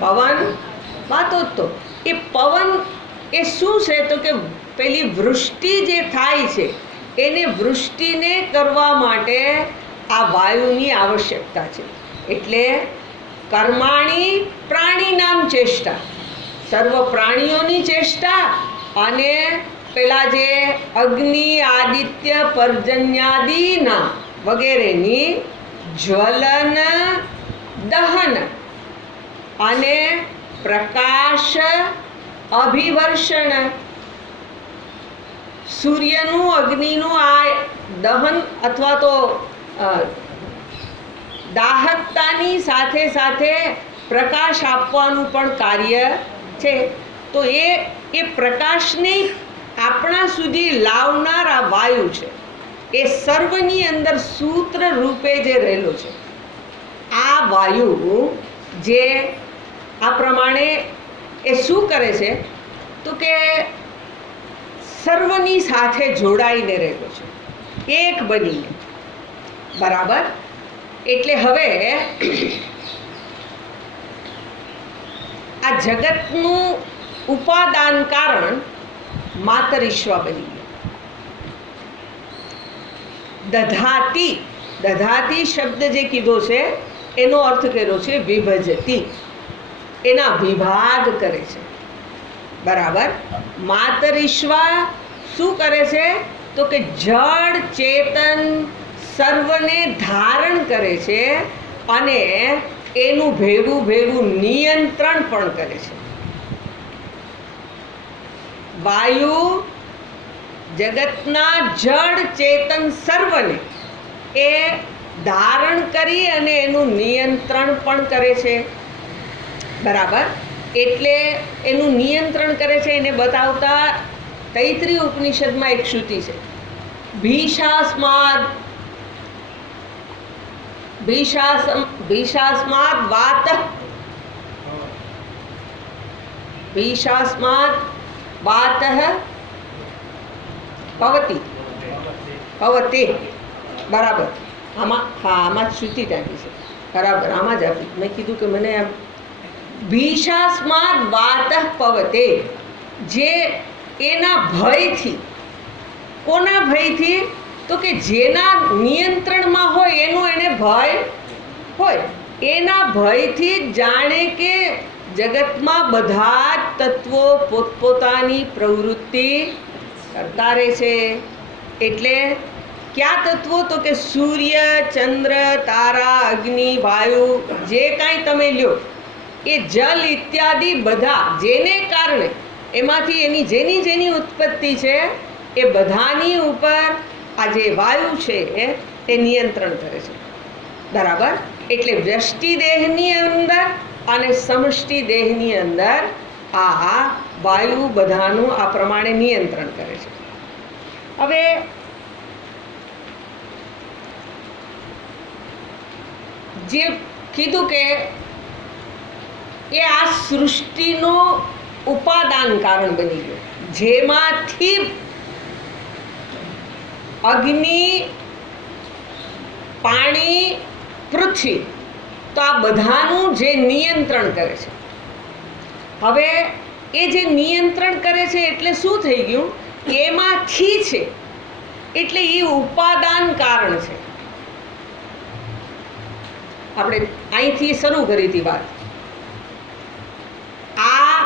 પવન વાતો હતો. એ પવન એ શું છે તો કે પેલી વૃષ્ટિ જે થાય છે એને વૃષ્ટિને કરવા માટે આ વાયુની આવશ્યકતા છે. એટલે કર્માણી પ્રાણીનામ ચેષ્ટા, સર્વ પ્રાણીઓની ચેષ્ટા અને પેલા જે અગ્નિ આદિત્ય પર્જન્યાદિના વગેરેની જ્વલન, દહન અને પ્રકાશ અભિવર્ષણ. સૂર્યનું, અગ્નિનું આ દહન અથવા તો દાહકતાની સાથે સાથે પ્રકાશ આપવાનું પણ કાર્ય છે. તો એ પ્રકાશને આપણા સુધી લાવનાર આ વાયુ છે. એ સર્વની અંદર સૂત્ર રૂપે જે રહેલો છે. આ વાયુ જે આ પ્રમાણે એ શું કરે છે તો કે સર્વની સાથે જોડાઈને રહેલો છે, એક બનીને. બરાબર. એટલે હવે આ જગતનું ઉપાદાન કારણ માતરિશ્વા બની ગયું. દધાતી શબ્દ જે કીધો છે એનો અર્થ કર્યો છે વિભજતી, એના વિભાગ કરે છે. બરાબર. માતરિશ્વા શું કરે છે તો કે જળ ચેતન સર્વને ધારણ કરે છે અને એનું ભેગું નિયંત્રણ પણ કરે છે. વાયુ જગતના જળ ચેતન સર્વને એ ધારણ કરી અને એનું નિયંત્રણ પણ કરે છે. બરાબર. એટલે એનું નિયંત્રણ કરે છે એને બતાવતા તૈત્રીય ઉપનિષદમાં એક શ્રુતિ છે, ભીષાસ્માદ વાતઃ પવતે. બરાબર. આમાં શ્રુતિ આપી છે. બરાબર, આમાં જ આપી. મેં કીધું કે મને ભીષાસ્માદ વાતઃ પવતે, જે એના ભયથી. કોના ભયથી તો કે જેના નિયંત્રણમાં હોય એનો એને ભય હોય. એના ભયથી જાણે કે જગતમાં બધા જ તત્વો પોતપોતાની પ્રવૃત્તિ કરતા રહે છે. એટલે કયા તત્વો તો કે સૂર્ય, ચંદ્ર, તારા, અગ્નિ, વાયુ, જે કાંઈ તમે લ્યો એ જલ ઇત્યાદિ બધા જેને કારણે એમાંથી એની જેની ઉત્પત્તિ છે એ બધાની ઉપર આ જે વાયુ છે એ નિયંત્રણ કરે છે. બરાબર. એટલે વ્યષ્ટિ દેહની અંદર અને સમષ્ટિ દેહની અંદર આ વાયુ બધાનું આ પ્રમાણે નિયંત્રણ કરે છે. હવે જે કીધું કે એ આ સૃષ્ટિનો ઉપાદાન કારણ બની ગયો, જેમાંથી અગ્નિ, પાણી, પૃથ્વી, તો આ બધાનું જે નિયંત્રણ કરે છે. હવે એ જે નિયંત્રણ કરે છે એટલે શું થઈ ગયું? એમાંથી છે એટલે એ ઉપાદાન કારણ છે. આપણે અહીંથી શરૂ કરી હતી વાત. આ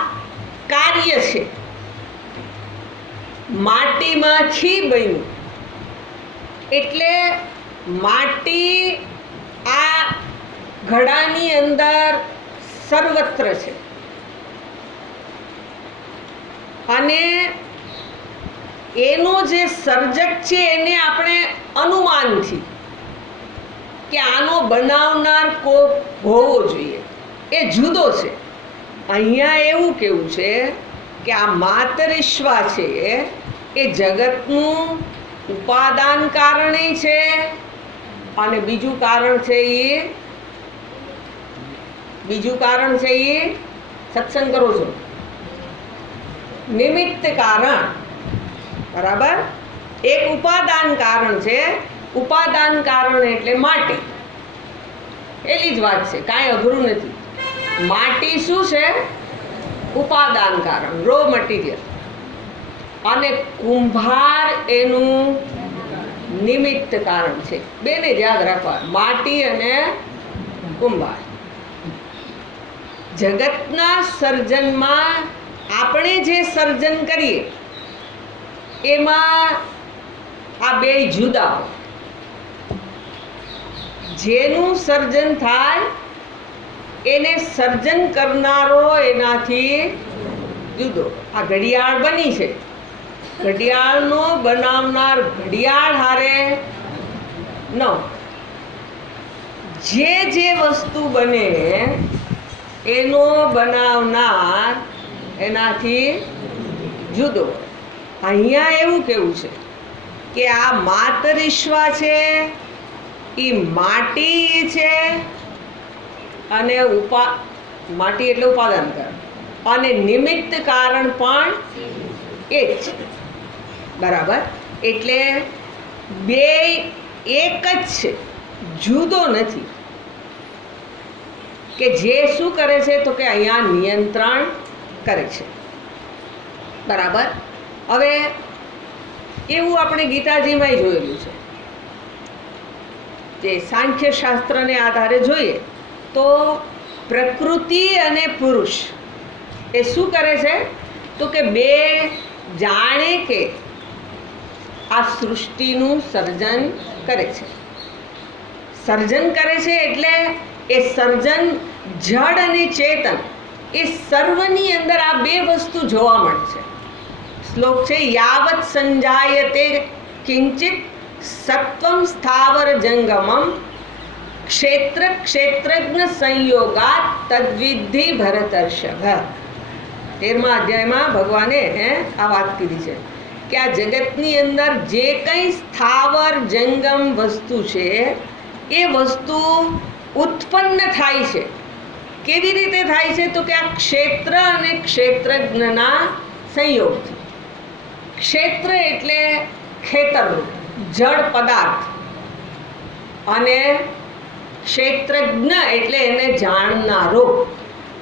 કાર્ય છે, માટીમાંથી બન્યું એટલે માટી આ ઘડાની અંદર સર્વત્ર છે અને એનો જે સર્જક છે એને આપણે અનુમાનથી કે આનો બનાવનાર કોક હોવો જોઈએ એ જુદો છે. અહીંયા એવું કેવું છે કે આ માતરિશ્વા છે એ જગતનું ઉપાદાન કારણે છે અને બીજું કારણ છે એ સત્સંગ કરો છો નિમિત્ત કારણ. બરાબર? એક ઉપાદાન કારણ છે. ઉપાદાન કારણ એટલે માટી. એલી જ વાત છે, કાંઈ અઘરું નથી. માટી શું છે? ઉપાદાન કારણ, રો મટીરિયલ. અને કુંભાર એનું નિમિત્ત કારણ છે. બેને જ યાદ રાખવા, માટી અને કુંભાર. જગતના સર્જનમાં આપણે જે સર્જન કરીએ એમાં આ બે જુદા હોય. જેનું સર્જન થાય એને સર્જન કરનારો એનાથી જુદો. આ ઘડિયાળ બની છે, ઘડિયાળનો બનાવનાર ઘડિયાળ હારે ન. જે વસ્તુ બને એનો બનાવનાર એનાથી જુદો. અહીંયા એવું કેવું છે કે આ માતરિશ્વા છે એ માટી છે અને માટી એટલે ઉપાદાન કારણ અને નિમિત્ત કારણ પણ એ જ છે. બરાબર? એટલે બે એક જ છે, જુદો નથી. કે જે શું કરે છે તો કે અહીંયા નિયંત્રણ કરે છે. બરાબર? હવે એવું આપણે ગીતાજીમાંય જોયેલું છે. જે સાંખ્ય શાસ્ત્રને આધારે જોઈએ તો પ્રકૃતિ અને પુરુષ એ શું કરે છે તો કે બે જાણે કે આ સૃષ્ટિનું સર્જન કરે છે. સર્જન કરે છે એટલે એ સર્જન જડ અને ચેતન એ સર્વની અંદર આ બે વસ્તુ જોવા મળે છે. શ્લોક છે યાવત સંજાયતે કિંચિત સત્વમ સ્થાવર જંગમમ ક્ષેત્ર ક્ષેત્રજ્ઞ સંયોગાત તદ્વિધિ ભરતર્ષભ. 13મા અધ્યાયમાં ભગવાને આ વાત કીધી છે કે આ જગતની અંદર જે કંઈ સ્થાવર જંગમ વસ્તુ છે એ વસ્તુ ઉત્પન્ન થાય છે. કેવી રીતે થાય છે તો કે આ ક્ષેત્ર અને ક્ષેત્રજ્ઞના સંયોગથી. ક્ષેત્ર એટલે ખેતરનું જળ પદાર્થ અને ક્ષેત્રજ્ઞ એટલે એને જાણનારો.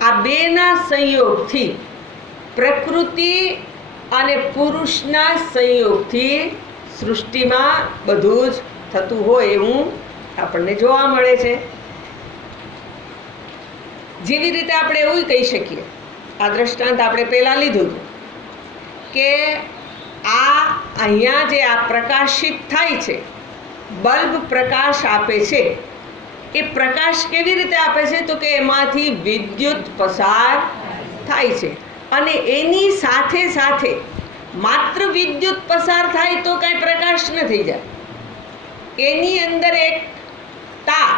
આ બેના સંયોગથી પ્રકૃતિ અને પુરુષના સંયોગથી સૃષ્ટિમાં બધું જ થતું હોય એવું આપણને જોવા મળે છે. જેવી રીતે આપણે એવું કહી શકીએ, આ દ્રષ્ટાંત આપણે પહેલાં લીધું કે આ અહીંયા જે આ પ્રકાશિત થાય છે, બલ્બ પ્રકાશ આપે છે, એ પ્રકાશ કેવી રીતે આપે છે તો કે એમાંથી વિદ્યુત પસાર થાય છે અને એની સાથે સાથે માત્ર વિદ્યુત પસાર થાય તો કાંઈ પ્રકાશ ન થઈ જાય. એની અંદર એક તાર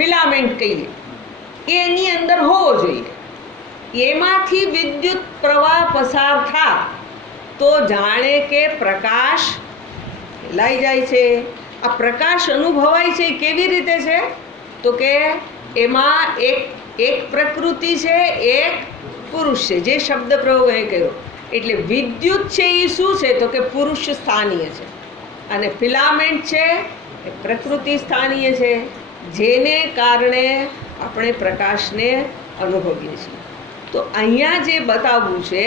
ફિલામેન્ટ કહીએ, એની અંદર હોવો જોઈએ. એમાંથી વિદ્યુત પ્રવાહ પસાર થાય તો જાણે કે પ્રકાશ ફેલાઈ જાય છે. આ પ્રકાશ અનુભવાય છે કેવી રીતે છે? તો કે એમાં એક પ્રકૃતિ છે, એક પુરુષ છે. જે શબ્દ પ્રયોગ એ કર્યો એટલે વિદ્યુત છે એ શું છે? તો કે પુરુષ સ્થાનીય છે, અને ફિલામેન્ટ છે એ પ્રકૃતિ સ્થાનીય છે, જેને કારણે આપણે પ્રકાશને અનુભવીએ છીએ. તો અહીંયા જે બતાવવું છે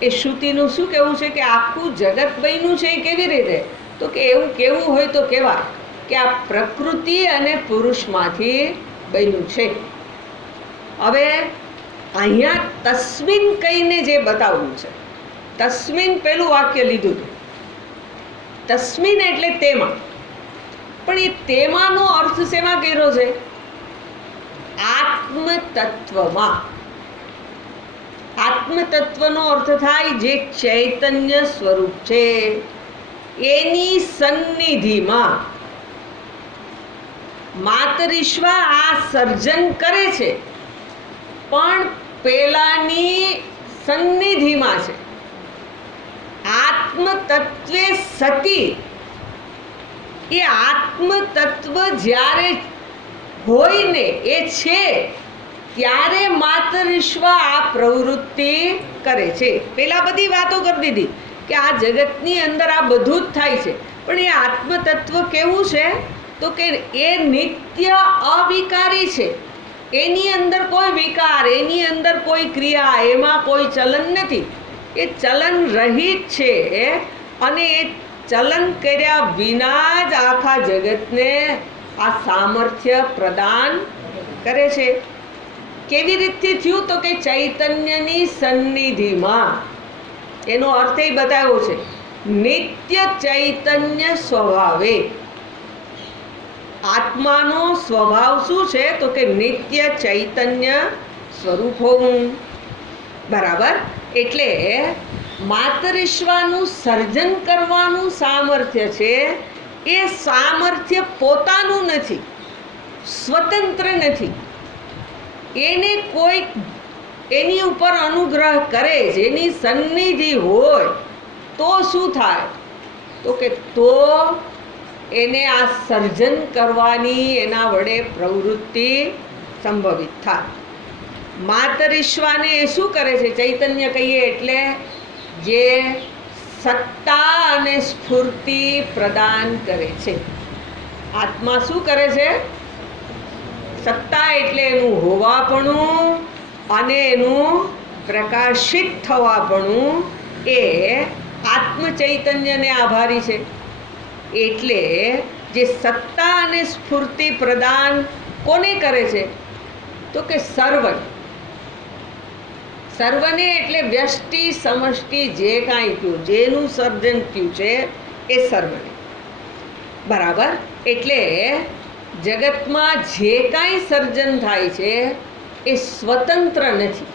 એ શ્રુતિનું શું કહેવું છે કે આખું જગત બન્યું છે એ કેવી રીતે? તો કે એવું કેવું હોય તો કહેવાય કે આ પ્રકૃતિ અને પુરુષમાંથી બન્યું છે. હવે અહીંયા તસ્મિન કહીને જે બતાવવું છે, તસ્મિન પેલું વાક્ય લીધું હતું. તસ્મિન એટલે તેમાં, પણ એ તેમાંનો અર્થ શેમાં કર્યો છે? આત્મતત્વમાં. આત્મતત્વનો અર્થ થાય જે ચૈતન્ય સ્વરૂપ છે એની સન્નિધિમાં. માતરીશ્વા આ સર્જન કરે છે પણ પેલાની સન્નિધિમાં છે. આત્મતત્વે સતી, એ આત્મતત્વ જ્યારે હોય ને એ છે ત્યારે માતરીશ્વા આ પ્રવૃત્તિ કરે છે. પેલા બધી વાતો કરી દીધી કે આ જગતની અંદર આ બધું જ થાય છે, પણ એ આત્મતત્વ કેવું છે? તો કે એ નિત્ય અવિકારી છે. એની અંદર કોઈ વિકાર, એની અંદર કોઈ ક્રિયા, એમાં કોઈ ચલન નથી. એ ચલન રહિત છે, અને એ ચલન કર્યા વિના જ આખા જગતને આ સામર્થ્ય પ્રદાન કરે છે. કેવી રીતથી થયું? તો કે ચૈતન્યની સન્નિધિમાં. એનો અર્થ એ બતાવ્યો છે, નિત્ય ચૈતન્ય સ્વભાવે. આત્માનો સ્વભાવ શું છે? તો કે નિત્ય ચૈતન્ય સ્વરૂપ હોવું. બરાબર. એટલે માતરીશ્વાનું સર્જન કરવાનું સામર્થ્ય છે, એ સામર્થ્ય પોતાનું નથી, સ્વતંત્ર નથી. એને કોઈ એની ઉપર અનુગ્રહ કરે, જેની સન્નિધિ હોય તો શું થાય? તો કે તો એને આ સર્જન કરવાની એના વડે પ્રવૃત્તિ સંભવિત થાય. માતરીશ્વાને એ શું કરે છે? ચૈતન્ય કહીએ એટલે જે સત્તા અને સ્ફૂર્તિ પ્રદાન કરે છે. આત્મા શું કરે છે? સત્તા એટલે એનું હોવાપણું અને એનું પ્રકાશિત થવાપણું એ આત્મચૈતન્યને આભારી છે. એટલે જે સત્તા અને સ્ફૂર્તિ પ્રદાન કોને કરે છે? તો કે સર્વને. સર્વને એટલે વ્યષ્ટિ સમષ્ટિ જે કાંઈ થયું, જેનું સર્જન થયું છે એ સર્વને. બરાબર. એટલે જગતમાં જે કાંઈ સર્જન થાય છે એ સ્વતંત્ર નથી,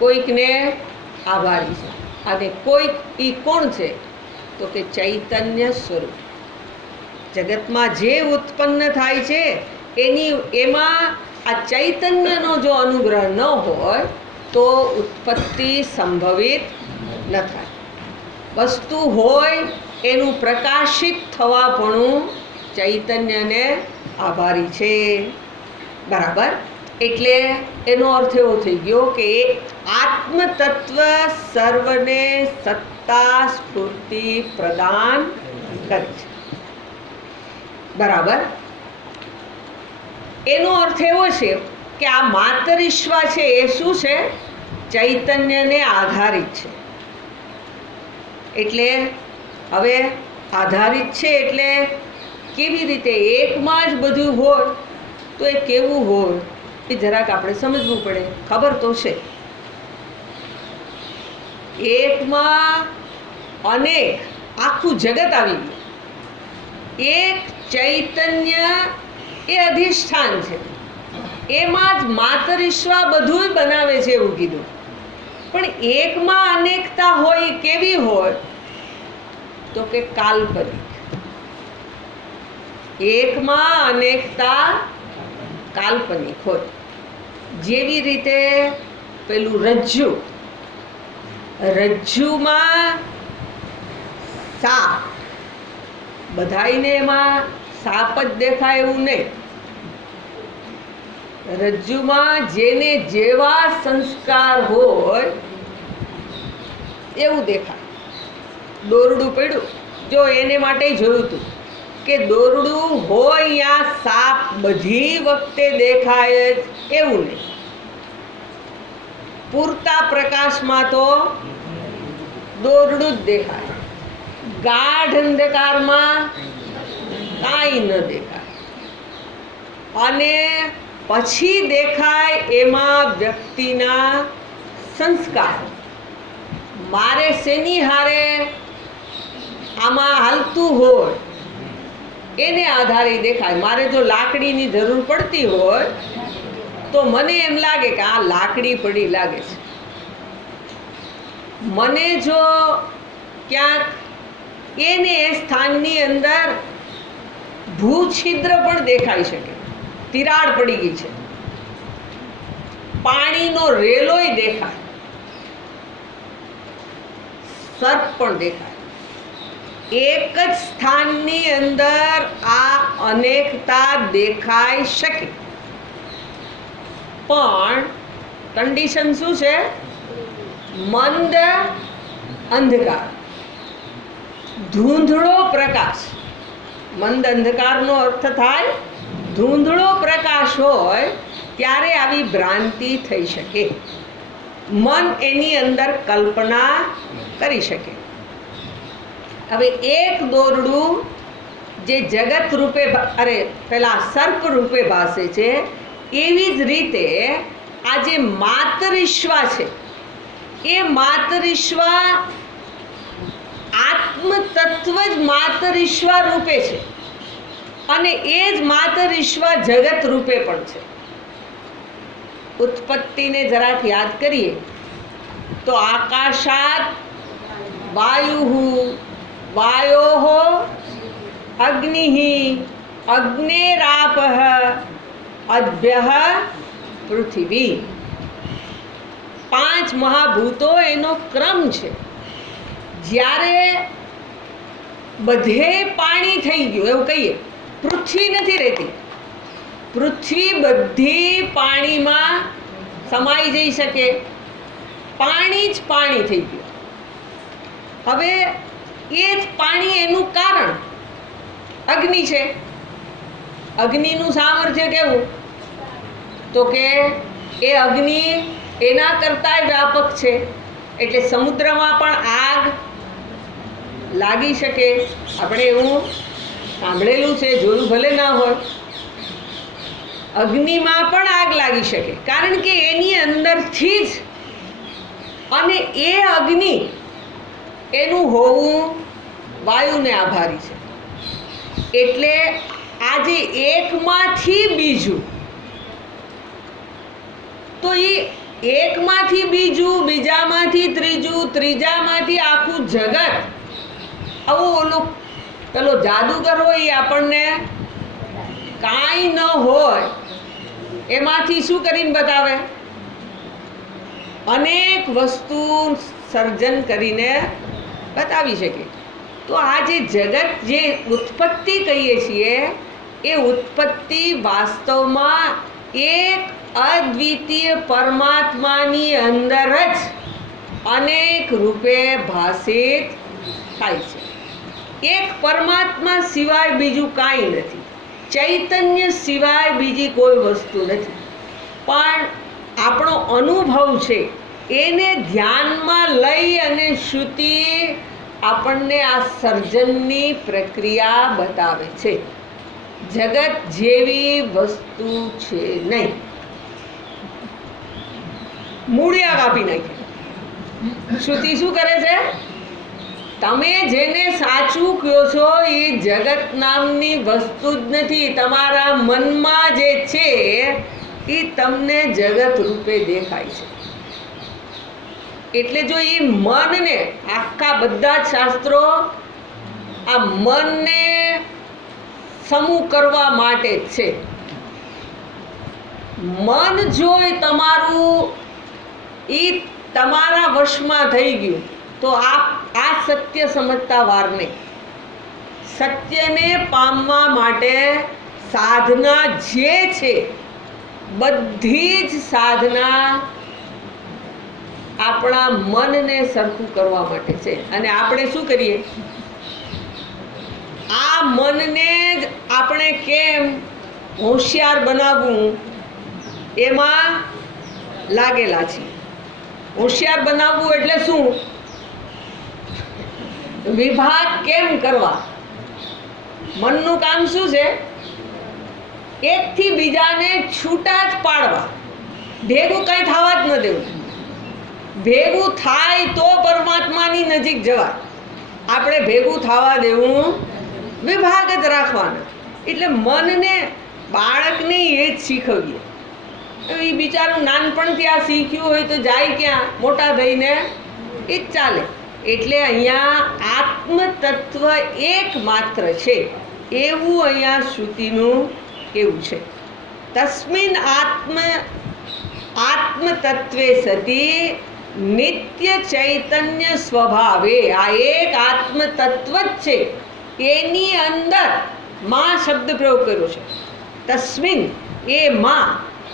કોઈકને આભારી છે. અને કોઈક એ કોણ છે? તો કે ચૈતન્ય સ્વરૂપ. જગતમાં જે ઉત્પન્ન થાય છે એમાં આ ચૈતન્યનો જો અનુગ્રહ ન હોય તો ઉત્પત્તિ સંભવિત ન થાય. વસ્તુ હોય એનું પ્રકાશિત થવાપણું ચૈતન્યને આભારી છે. બરાબર. એટલે એનો અર્થ એવો થઈ ગયો કે આત્મતત્વ સર્વને સત્તા સ્ફૂર્તિ પ્રદાન કરે છે. બરાબર. એનો અર્થ એવો છે કે આ માતરીશ્વા છે એ શું છે? ચૈતન્યને આધારિત છે. એટલે હવે આધારિત છે એટલે કેવી રીતે? એકમાં જ બધું હોય તો એ કેવું હોય એ જરાક આપણે સમજવું પડે. ખબર તો છે એકમાં અનેક, આખું જગત આવી ગયું. એક ચૈતન્ય એ અધિષ્ઠાન છે, એમાં જ માતરીશ્વા બધું બનાવે છે એવું કીધું. પણ એકમાં અનેકતા હોય કેવી હોય? તો કે કાલ્પનિક. એકમાં અનેકતા કાલ્પનિક હોય. જેવી રીતે પેલું રજ્જુમાં સાપ, બધાયને એમાં સાપ જ દેખાય એવું નહીં. રજ્જુમાં જેને જેવા સંસ્કાર હોય એવું દેખાય. દોરડું પડ્યું, જો એને માટે જોયું હતું કે દોરડું હોય ત્યાં સાપ બધી વખતે દેખાય જ એવું નહીં. પૂરતા પ્રકાશમાં તો દોરડું જ દેખાય, ગાઢ અંધકારમાં કાંઈ ન દેખાય. અને પછી દેખાય એમાં વ્યક્તિના સંસ્કાર. મારે શેની હારે આમાં હાલતું હોય એને આધારે દેખાય. મારે જો લાકડીની જરૂર પડતી હોય તો મને એમ લાગે કે આ લાકડી પડી લાગે છે. મને જો ક્યાંક એને એ સ્થાનની અંદર ભૂછિદ્ર પણ દેખાઈ શકે, તિરાડ પડી ગઈ છે, પાણીનો રેલોય દેખાય, સર્પ પણ દેખાય. એક જ સ્થાનની અંદર આ અનેકતા દેખાઈ શકે, પણ કન્ડિશન શું છે? મંદ અંધકાર, ધૂંધળો પ્રકાશ. મંદ અંધકારનો અર્થ થાય ધૂંધળો પ્રકાશ હોય ત્યારે આવી ભ્રાંતિ થઈ શકે. મન એની અંદર કલ્પના કરી શકે. હવે એક દોરડું જે જગત રૂપે પેલા સર્પ રૂપે ભાસે છે, એવી જ રીતે આ જે માતરિશ્વા છે એ માતરિશ્વા આત્મ તત્વ જ માતરિશ્વા રૂપે છે અને એ જ માતરિશ્વા જગત રૂપે પણ છે. ઉત્પત્તિને જરાક યાદ કરીએ તો આકાશાત વાયુ, વાયોઃ અગ્નિઃ, અગ્નેરાપઃ, અદ્ભ્યઃ પૃથિવી. 5 મહાભૂતો એનો ક્રમ છે. જ્યારે બધે પાણી થઈ ગયું એવું કહીએ, પૃથ્વી નથી રહેતી, પૃથ્વી બધી પાણીમાં સમાઈ જઈ શકે, પાણી જ પાણી થઈ ગયું. હવે એ જ પાણી, એનું કારણ અગ્નિ છે. અગ્નિનું સામર્થ્ય કેવું? તો કે એ અગ્નિ એના કરતાંય વ્યાપક છે. એટલે સમુદ્રમાં પણ આગ લાગી શકે. આપણે એવું સાંભળેલું છે, જોયું ભલે ના હોય. અગ્નિમાં પણ આગ લાગી શકે, કારણ કે એની અંદરથી જ. અને એ અગ્નિ એનું હોવું વાયુને આભારી છે. એટલે આજે એકમાંથી બીજું, તો એ એકમાંથી બીજું, બીજામાંથી ત્રીજું, ત્રીજામાંથી આખું જગત. આવું ઓલું પેલો જાદુગર હોય એ આપણને કાંઈ ન હોય એમાંથી શું કરીને બતાવે? અનેક વસ્તુ સર્જન કરીને બતાવી શકે. તો આ જે જગત, જે ઉત્પત્તિ કહીએ છીએ, એ ઉત્પત્તિ વાસ્તવમાં એક અદ્વિતીય પરમાત્માની અંદર જ અનેક રૂપે ભાષિત થાય છે. એક પરમાત્મા સિવાય બીજું કાંઈ નથી, ચૈતન્ય સિવાય બીજી કોઈ વસ્તુ નથી. પણ આપણો અનુભવ છે એને ધ્યાનમાં લઈ અને શ્રુતિ આપણને આ સર્જનની પ્રક્રિયા બતાવે છે. જગત જેવી વસ્તુ છે નહીં. મૂળિયા કાપી નાખે. શ્રુતિ શું કરે છે? તમે જેને સાચું કહો છો એ જગત નામની વસ્તુ જ નથી. તમારા મનમાં જે છે એ તમને જગત રૂપે દેખાય છે. એટલે જો એ મનને, આખા બધા જ શાસ્ત્રો આ મનને સમૂહ કરવા માટે જ છે. મન જો એ તમારું એ તમારા વશમાં થઈ ગયું તો આ સત્ય સમજતા વાર નહીં. સત્યને પામવા માટે સાધના જે છે બધી જ સાધના આપણા મનને સરખું કરવા માટે છે. અને આપણે શું કરીએ? આ મનને જ આપણે કેમ હોશિયાર બનાવવું એમાં લાગેલા છીએ. હોશિયાર બનાવવું એટલે શું? વિભાગ કેમ કરવા? મનનું કામ શું છે? એકથી બીજાને છૂટા જ પાડવા, ભેગું કંઈ થવા જ ન દેવું. ભેગું થાય તો પરમાત્માની નજીક જવાય. આપણે ભેગું થવા દેવું, વિભાગ જ રાખવાના. એટલે મનને બાળકને એ જ શીખવીએ. એ બિચારું નાનપણથી આ શીખ્યું હોય તો જાય ક્યાં? મોટા થઈને એ જ ચાલે. એટલે અહીંયા આત્મતત્વ એકમાત્ર છે એવું અહીંયા શ્રુતિનું કેવું છે. તસ્મિન આત્મતત્વે સતી નિત્ય ચૈતન્ય સ્વભાવે. આ એક આત્મતત્વ જ છે, એની અંદર માં શબ્દ પ્રયોગ કર્યો છે. તસ્મિન એ માં,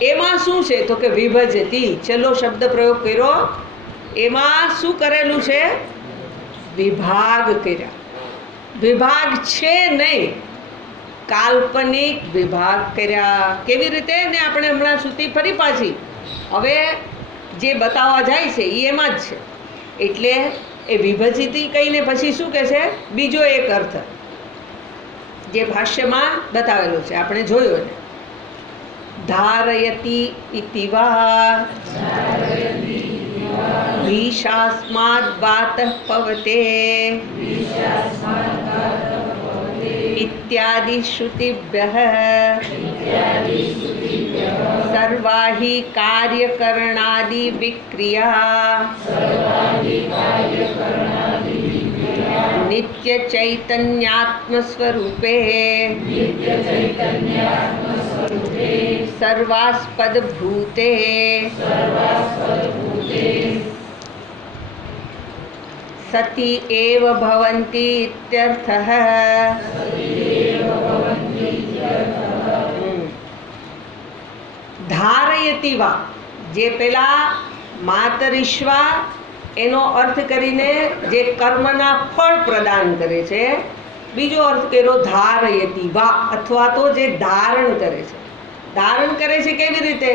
એમાં શું છે તો કે વિભજતી. ચલો શબ્દ પ્રયોગ કર્યો, એમાં શું કરેલું છે? વિભાગ કર્યા. વિભાગ છે નહીં, કાલ્પનિક વિભાગ કર્યા. કેવી રીતે? ને આપણે હમણાં સુધી ફરી પાછી હવે જે બતાવવા જાય છે એ એમાં જ છે. એટલે એ વિભજિતી કહીને પછી શું કહે છે? બીજો એક અર્થ જે ભાષ્યમાં બતાવેલો છે, આપણે જોયો ને. ધારયતી ઇતિ વા ભીષાસ્માદ વાતઃ પવતે इत्यादि श्रुतिभ्यः सर्वा हि कार्यकरणादि विक्रिया नित्य चैतन्यात्म स्वरूपे सर्वास्पद भूते सती एव भवन्ति इत्यर्थः. ધારયતી વા, જે પેલા માતરિશ્વા એનો અર્થ કરીને જે કર્મના ફળ પ્રદાન કરે છે, બીજો અર્થ કર્યો ધારયતી વા, અથવા તો જે ધારણ કરે છે. ધારણ કરે છે કેવી રીતે?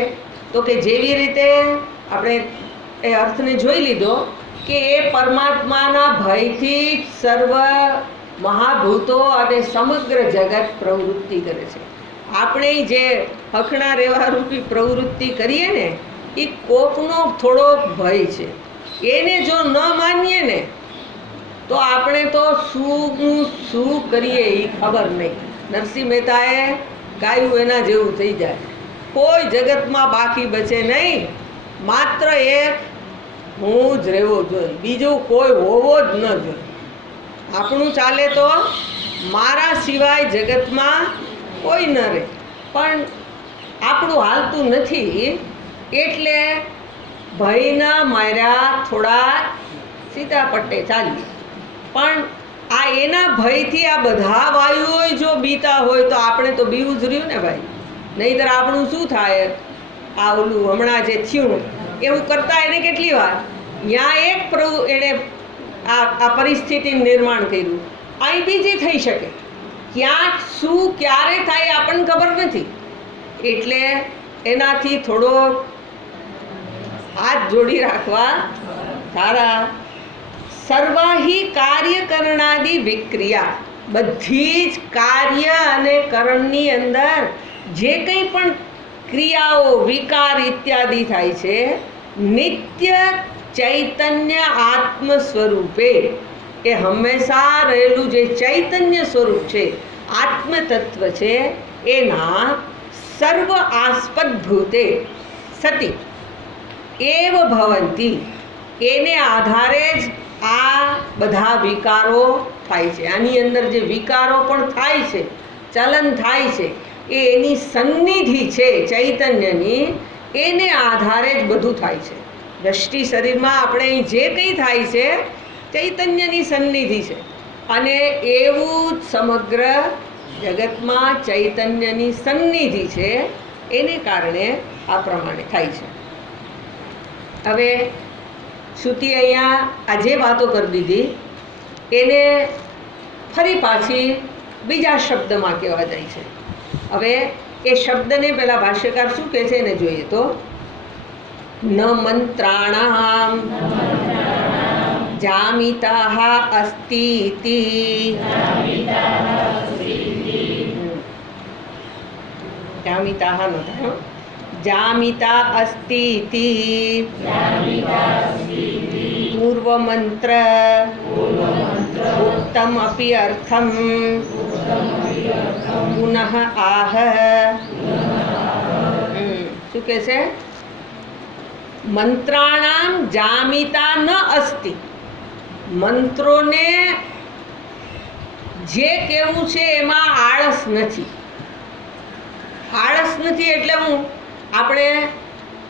તો કે જેવી રીતે આપણે એ અર્થને જોઈ લીધો કે એ પરમાત્માના ભયથી સર્વ મહાભૂતો અને સમગ્ર જગત પ્રવૃત્તિ કરે છે. આપણે જે હખણા રહેવા રૂપી પ્રવૃત્તિ કરીએ ને, એ કોકનો થોડો ભય છે. એને જો ન માનીએ ને તો આપણે તો શું કરીએ એ ખબર નહીં. નરસિંહ મહેતાએ ગાયું એના જેવું થઈ જાય. કોઈ જગતમાં બાકી બચે નહીં, માત્ર એક હું જ રહેવો જોઈએ, બીજું કોઈ હોવો જ ન જોઈએ. આપણું ચાલે તો મારા સિવાય જગતમાં કોઈ ન રહે, પણ આપણું હાલતું નથી. એટલે ભયના માર્યા થોડા સીધા પટ્ટે ચાલીએ. પણ આ એના ભયથી આ બધા વાયુઓ જો બીતા હોય તો આપણે તો બીવું જ રહ્યું ને ભાઈ. નહીંતર આપણું શું થાય? આ ઓલું હમણાં જે થયું એવું કરતા એને કેટલી વાર ત્યાં એક એણે આ પરિસ્થિતિનું નિર્માણ કર્યું, અહીં બીજી થઈ શકે. ક્યાંક શું ક્યારે થાય આપણને ખબર નથી. એટલે એનાથી થોડો હાથ જોડી રાખવા સારા. સર્વાહી કાર્યકરણાદિ વિક્રિયા, બધી જ કાર્ય અને કરણની અંદર જે કંઈ પણ ક્રિયાઓ વિકાર ઇત્યાદિ થાય છે, નિત્ય ચૈતન્ય આત્મ સ્વરૂપે, એ હંમેશા રહેલું જે ચૈતન્ય સ્વરૂપ છે, આત્મતત્વ છે, એના સર્વ આસ્પદ ભૂતે સતી એવ ભવંતી, એને આધારે જ આ બધા વિકારો થાય છે. આની અંદર જે વિકારો પણ થાય છે ચલન થાય છે એ એની સન્નિધિ છે ચૈતન્યની, એને આધારે જ બધું થાય છે. વ્યષ્ટિ શરીરમાં આપણે અહીં જે કંઈ થાય છે ચૈતન્યની સન્નિધિ છે, અને એવું જ સમગ્ર જગતમાં ચૈતન્યની સન્નિધિ છે, એને કારણે આ પ્રમાણે થાય છે. હવે શ્રુતિ અહીંયા આ જે વાતો કરી દીધી એને ફરી પાછી બીજા શબ્દમાં કહેવા જાય છે. હવે એ શબ્દને પેલા ભાષ્યકાર શું કહે છે એને જોઈએ તો, ન મંત્રાણામ જામિતાઃ અસ્તિ ઇતિ. જામિતાઃ ન થાય, જામિતા અસ્તિ ઇતિ પૂર્વમંત્ર ઉક્તમ અપિ અર્થમ પુનઃ આહ. શું કહે છે? મંત્રાણામ જામિતા ન અસ્તિ. મંત્રોને જે કહેવું છે એમાં આળસ નથી. આળસ નથી એટલે હું આપણે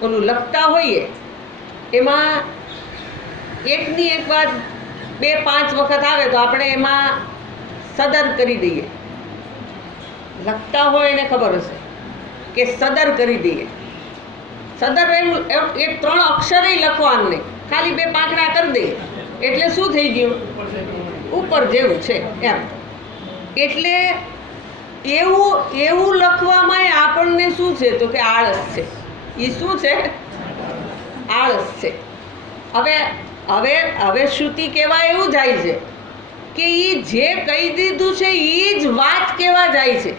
ઓલું લખતા હોઈએ એમાં એકની એક વાત 2-5 વખત આવે તો આપણે એમાં સદર કરી દઈએ. લખતા હોય એને ખબર હશે કે સદર કરી દઈએ. સદર એમ એક 3 અક્ષરે લખવાનું નહીં, ખાલી 2 પાંખડા કરી દઈએ એટલે શું થઈ ગયું? ઉપર જેવું છે એમ. એટલે એવું લખવામાં આપણને શું છે તો કે આળસ છે. એ શું છે? આળસ છે. હવે હવે હવે શ્રુતિ કહેવા એવું જાય છે કે એ જે કહી દીધું છે એ જ વાત કહેવા જાય છે.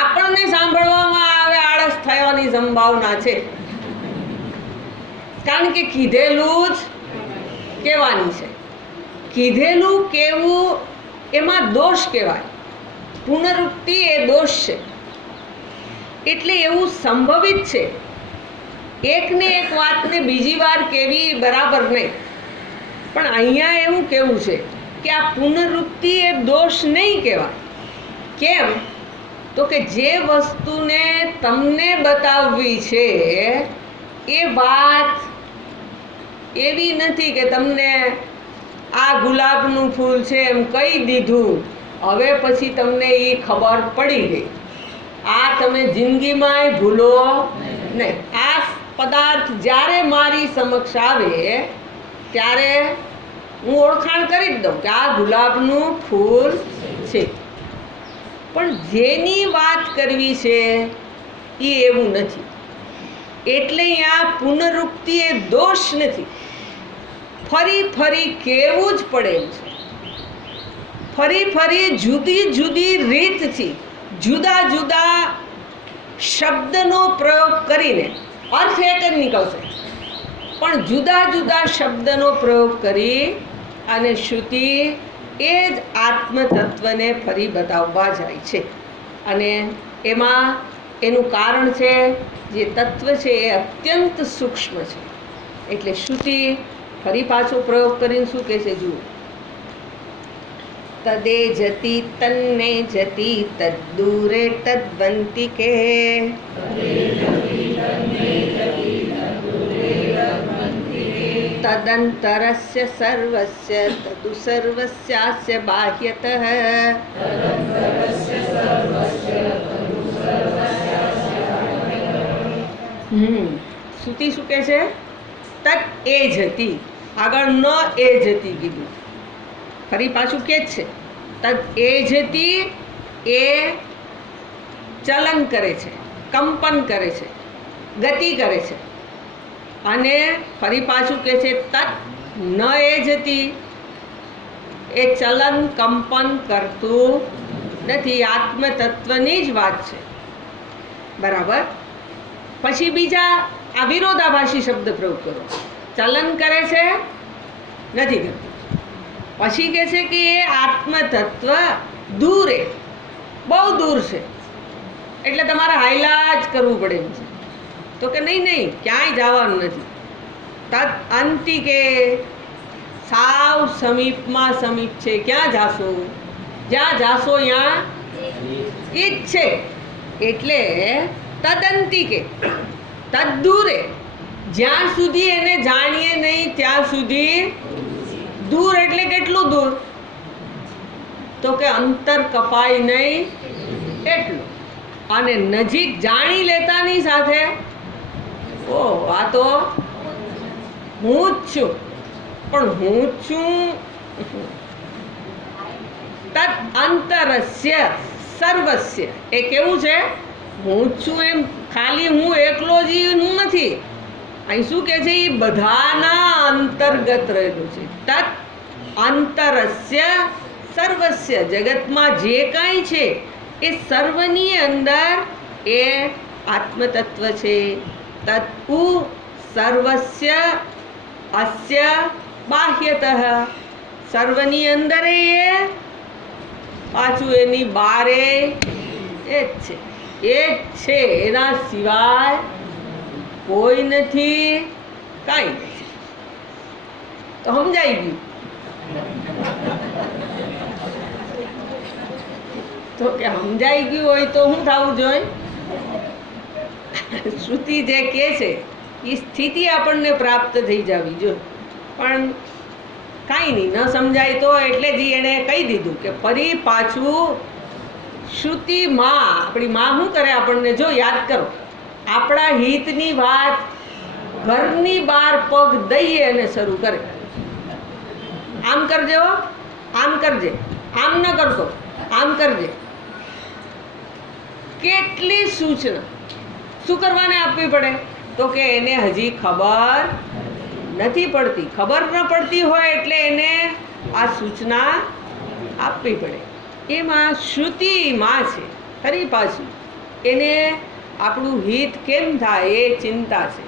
આપણને સાંભળવામાં આવે આળસ થવાની સંભાવના છે, કારણ કે કીધેલું જ કહેવાની છે. કીધેલું કહેવું એમાં દોષ કહેવાય. પુનરુક્તિ એ દોષ છે. એટલે એવું સંભવિત છે. એકને એક વાતને બીજી વાર કહેવી બરાબર નહીં, પણ અહીંયા એવું કહેવું છે કે આ પુનરુક્તિ એ દોષ નહીં કહેવાય. કેમ? તો કે જે વસ્તુને તમને બતાવવી છે એ વાત એવી નથી કે તમને આ ગુલાબનું ફૂલ છે એમ કહી દીધું, હવે પછી તમને એ ખબર પડી ગઈ. આ તમે જિંદગીમાંય ભૂલો નહીં. આ પદાર્થ જ્યારે મારી સમક્ષ આવે ત્યારે હું ઓળખાણ કરી જ દઉં કે આ ગુલાબનું ફૂલ છે. પણ જેની વાત કરવી છે એ એવું નથી. એટલે આ પુનરુક્તિ એ દોષ નથી. ફરી ફરી કહેવું જ પડે એમ છે. ફરી ફરી જુદી જુદી રીતથી જુદા જુદા શબ્દનો પ્રયોગ કરીને અર્થ એક જ નીકળશે, પણ જુદા જુદા શબ્દનો પ્રયોગ કરી અને શ્રુતિ એ જ આત્મતત્વને ફરી બતાવવા જાય છે. અને એમાં એનું કારણ છે જે તત્વ છે એ અત્યંત સૂક્ષ્મ છે. એટલે શ્રુતિ ફરી પાછો પ્રયોગ કરીને શું કહે છે જુઓ, તદે જતી તન્ને જતી તદ્દૂરે તદ્વંતિકે તદંતરસ્ય સર્વસ્ય તદુ સર્વસ્યાસ્ય બાહ્યતઃ. શ્રુતિ શું કહે છે? તદ એ જતી. આગળ ન એ જતી કીધું, ફરી પાછું કે જ છે તદ એ જતી. એ ચલન કરે છે, કંપન કરે છે, ગતિ કરે છે. અને ફરી પાછું કે છે તદ ન એ જતી. એ ચલન કંપન કરતું નથી. આત્મતત્વની જ વાત છે. બરાબર. પછી બીજા આ વિરોધાભાસી શબ્દ પ્રયોગ કરો. ચલન કરે છે, નથી કરતું. પછી કહે છે કે એ આત્મતત્વ દૂર, બહુ દૂર છે, એટલે તમારે હાઈલા જ કરવું પડે એમ છે. તો કે નહીં નહીં, ક્યાંય જવાનું નથી. તદ અંતિકે, સાવ સમીપમાં સમીપ છે, ક્યાં જાશો? જ્યાં જાશો ત્યાં ઈ જ છે. એટલે તદંતિકે, તદ્દૂરે, જ્યાં સુધી એને જાણીએ નહીં ત્યાં સુધી દૂર. એટલે કેટલું દૂર? તો કે અંતર કપાય નહીં એટલું. અને નજીક જાણી લેતાની સાથે ઓહ આ તો હું જ છું, પણ હું જ છું. તદ અંતરસ્ય સર્વસ્ય, એ કેવું છે? હું જ છું એમ ખાલી હું એકલો જ હું નથી. અહીં શું કે છે? એ બધાના અંતર્ગત રહેલું છે. તદ અંતરસ્ય સર્વસ્ય, જગતમાં જે કાંઈ છે એ સર્વની અંદર એ આત્મતત્વ છે. તત્પુ સર્વસ્ય અસ્ય બાહ્યતઃ, સર્વની અંદર એ પાછું એની બારે એ જ છે. એ જ છે, એના સિવાય કોઈ નથી, કાંઈ નથી. તો સમજાઈ ગયું? તો કે સમજાઈ ગયું હોય તો શું થવું જોઈએ? શ્રુતિ જે કહે છે એ સ્થિતિ આપણને પ્રાપ્ત થઈ જવી જોઈએ. પણ કાંઈ નહીં, ન સમજાય તો એટલે જ એણે કહી દીધું કે ફરી પાછું શ્રુતિમાં આપણી માં શું કરે આપણને? જો યાદ કરો, આપણા હિતની વાત ઘરની બહાર પગ દઈએ અને શરૂ કરે. આમ કરજે, આમ કરજે, આમ ન કરતો, આમ કરજે. કેટલી સૂચના શું કરવાને આપવી પડે? તો કે એને હજી ખબર નથી પડતી. ખબર ન પડતી હોય એટલે એને આ સૂચના આપવી પડે. એમાં શ્રુતિમાં છે ફરી પાછું એને આપણું હિત કેમ થાય એ ચિંતા છે.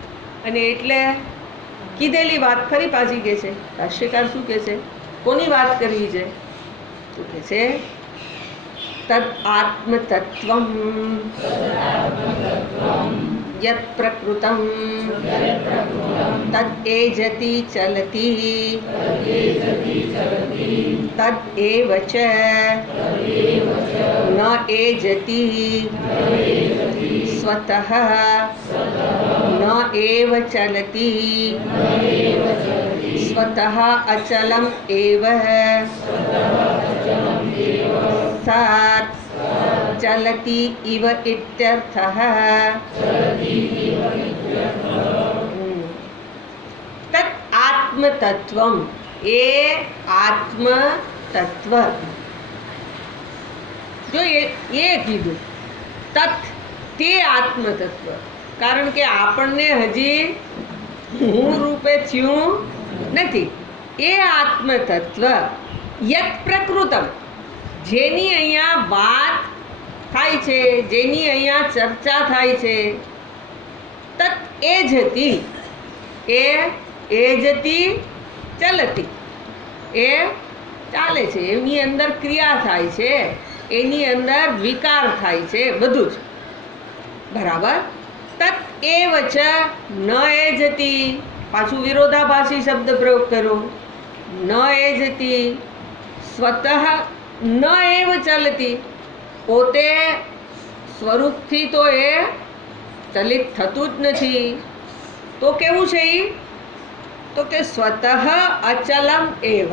અને એટલે કીધેલી વાત ફરી પાછી કહે છે. ભાષ્યકાર શું કહે છે? કોની વાત કરવી છે? તો કહે છે તદ આત્મતત્વમ યત પ્રકૃતમ તદ એજતિ ચલતી તદ એવ ચ ન એજતિ સ્વતઃ ન એવ ચલતી સ્વતઃ અચલમ એવ સત ચલતી ઇવ ઇત્યર્થઃ. તત આત્મતત્વમ, એ આત્મતત્વ. જો એ કીધું તત, તે આત્મતત્વ. કારણ કે આપણને હજી હું રૂપે થયું નથી. એ આત્મતત્વ યત પ્રકૃતમ, જેની અહીંયા વાત થાય છે, જેની અહીંયા ચર્ચા થાય છે, તત એ જતી, એ જતી ચલતી, એ ચાલે છે, એની અંદર ક્રિયા થાય છે, એની અંદર વિકાર થાય છે, બધું જ બરાબર. તત એવ ચ ન એ જતી, પાછું વિરોધાભાસી શબ્દ પ્રયોગ કરો. ન એ જતી સ્વતઃ ન એવ ચલતી, પોતે સ્વરૂપથી તો એ ચલિત થતું જ નથી. તો કેવું છે એ? તો કે સ્વતઃ અચલમ એવ,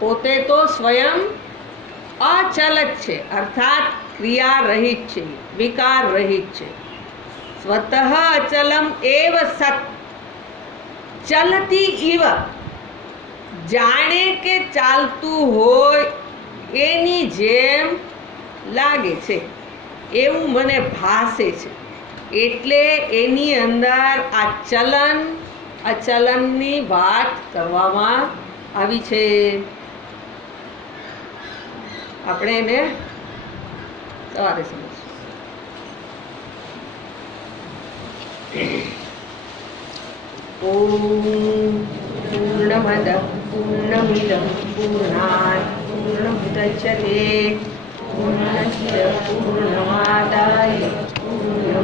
પોતે તો સ્વયં અચલ જ છે, અર્થાત ક્રિયા રહિત છે, વિકાર રહિત છે. સ્વતઃ અચલમ એવ સત ચલતી ઇવ, જાણે કે ચાલતું હોય એની જેમ લાગે છે, એવું મને ભાસે છે. એટલે એની અંદર આ ચલન અચલનની વાત કરવામાં આવી છે. આપણે એને સવારે સમજીશું. ઓમ પૂર્ણમદ પૂર્ણમિદં પૂર્ણાત પૂર્ણમુદચ્યતે પૂર્ણસ્ય પૂર્ણમાદાય પૂર્ણ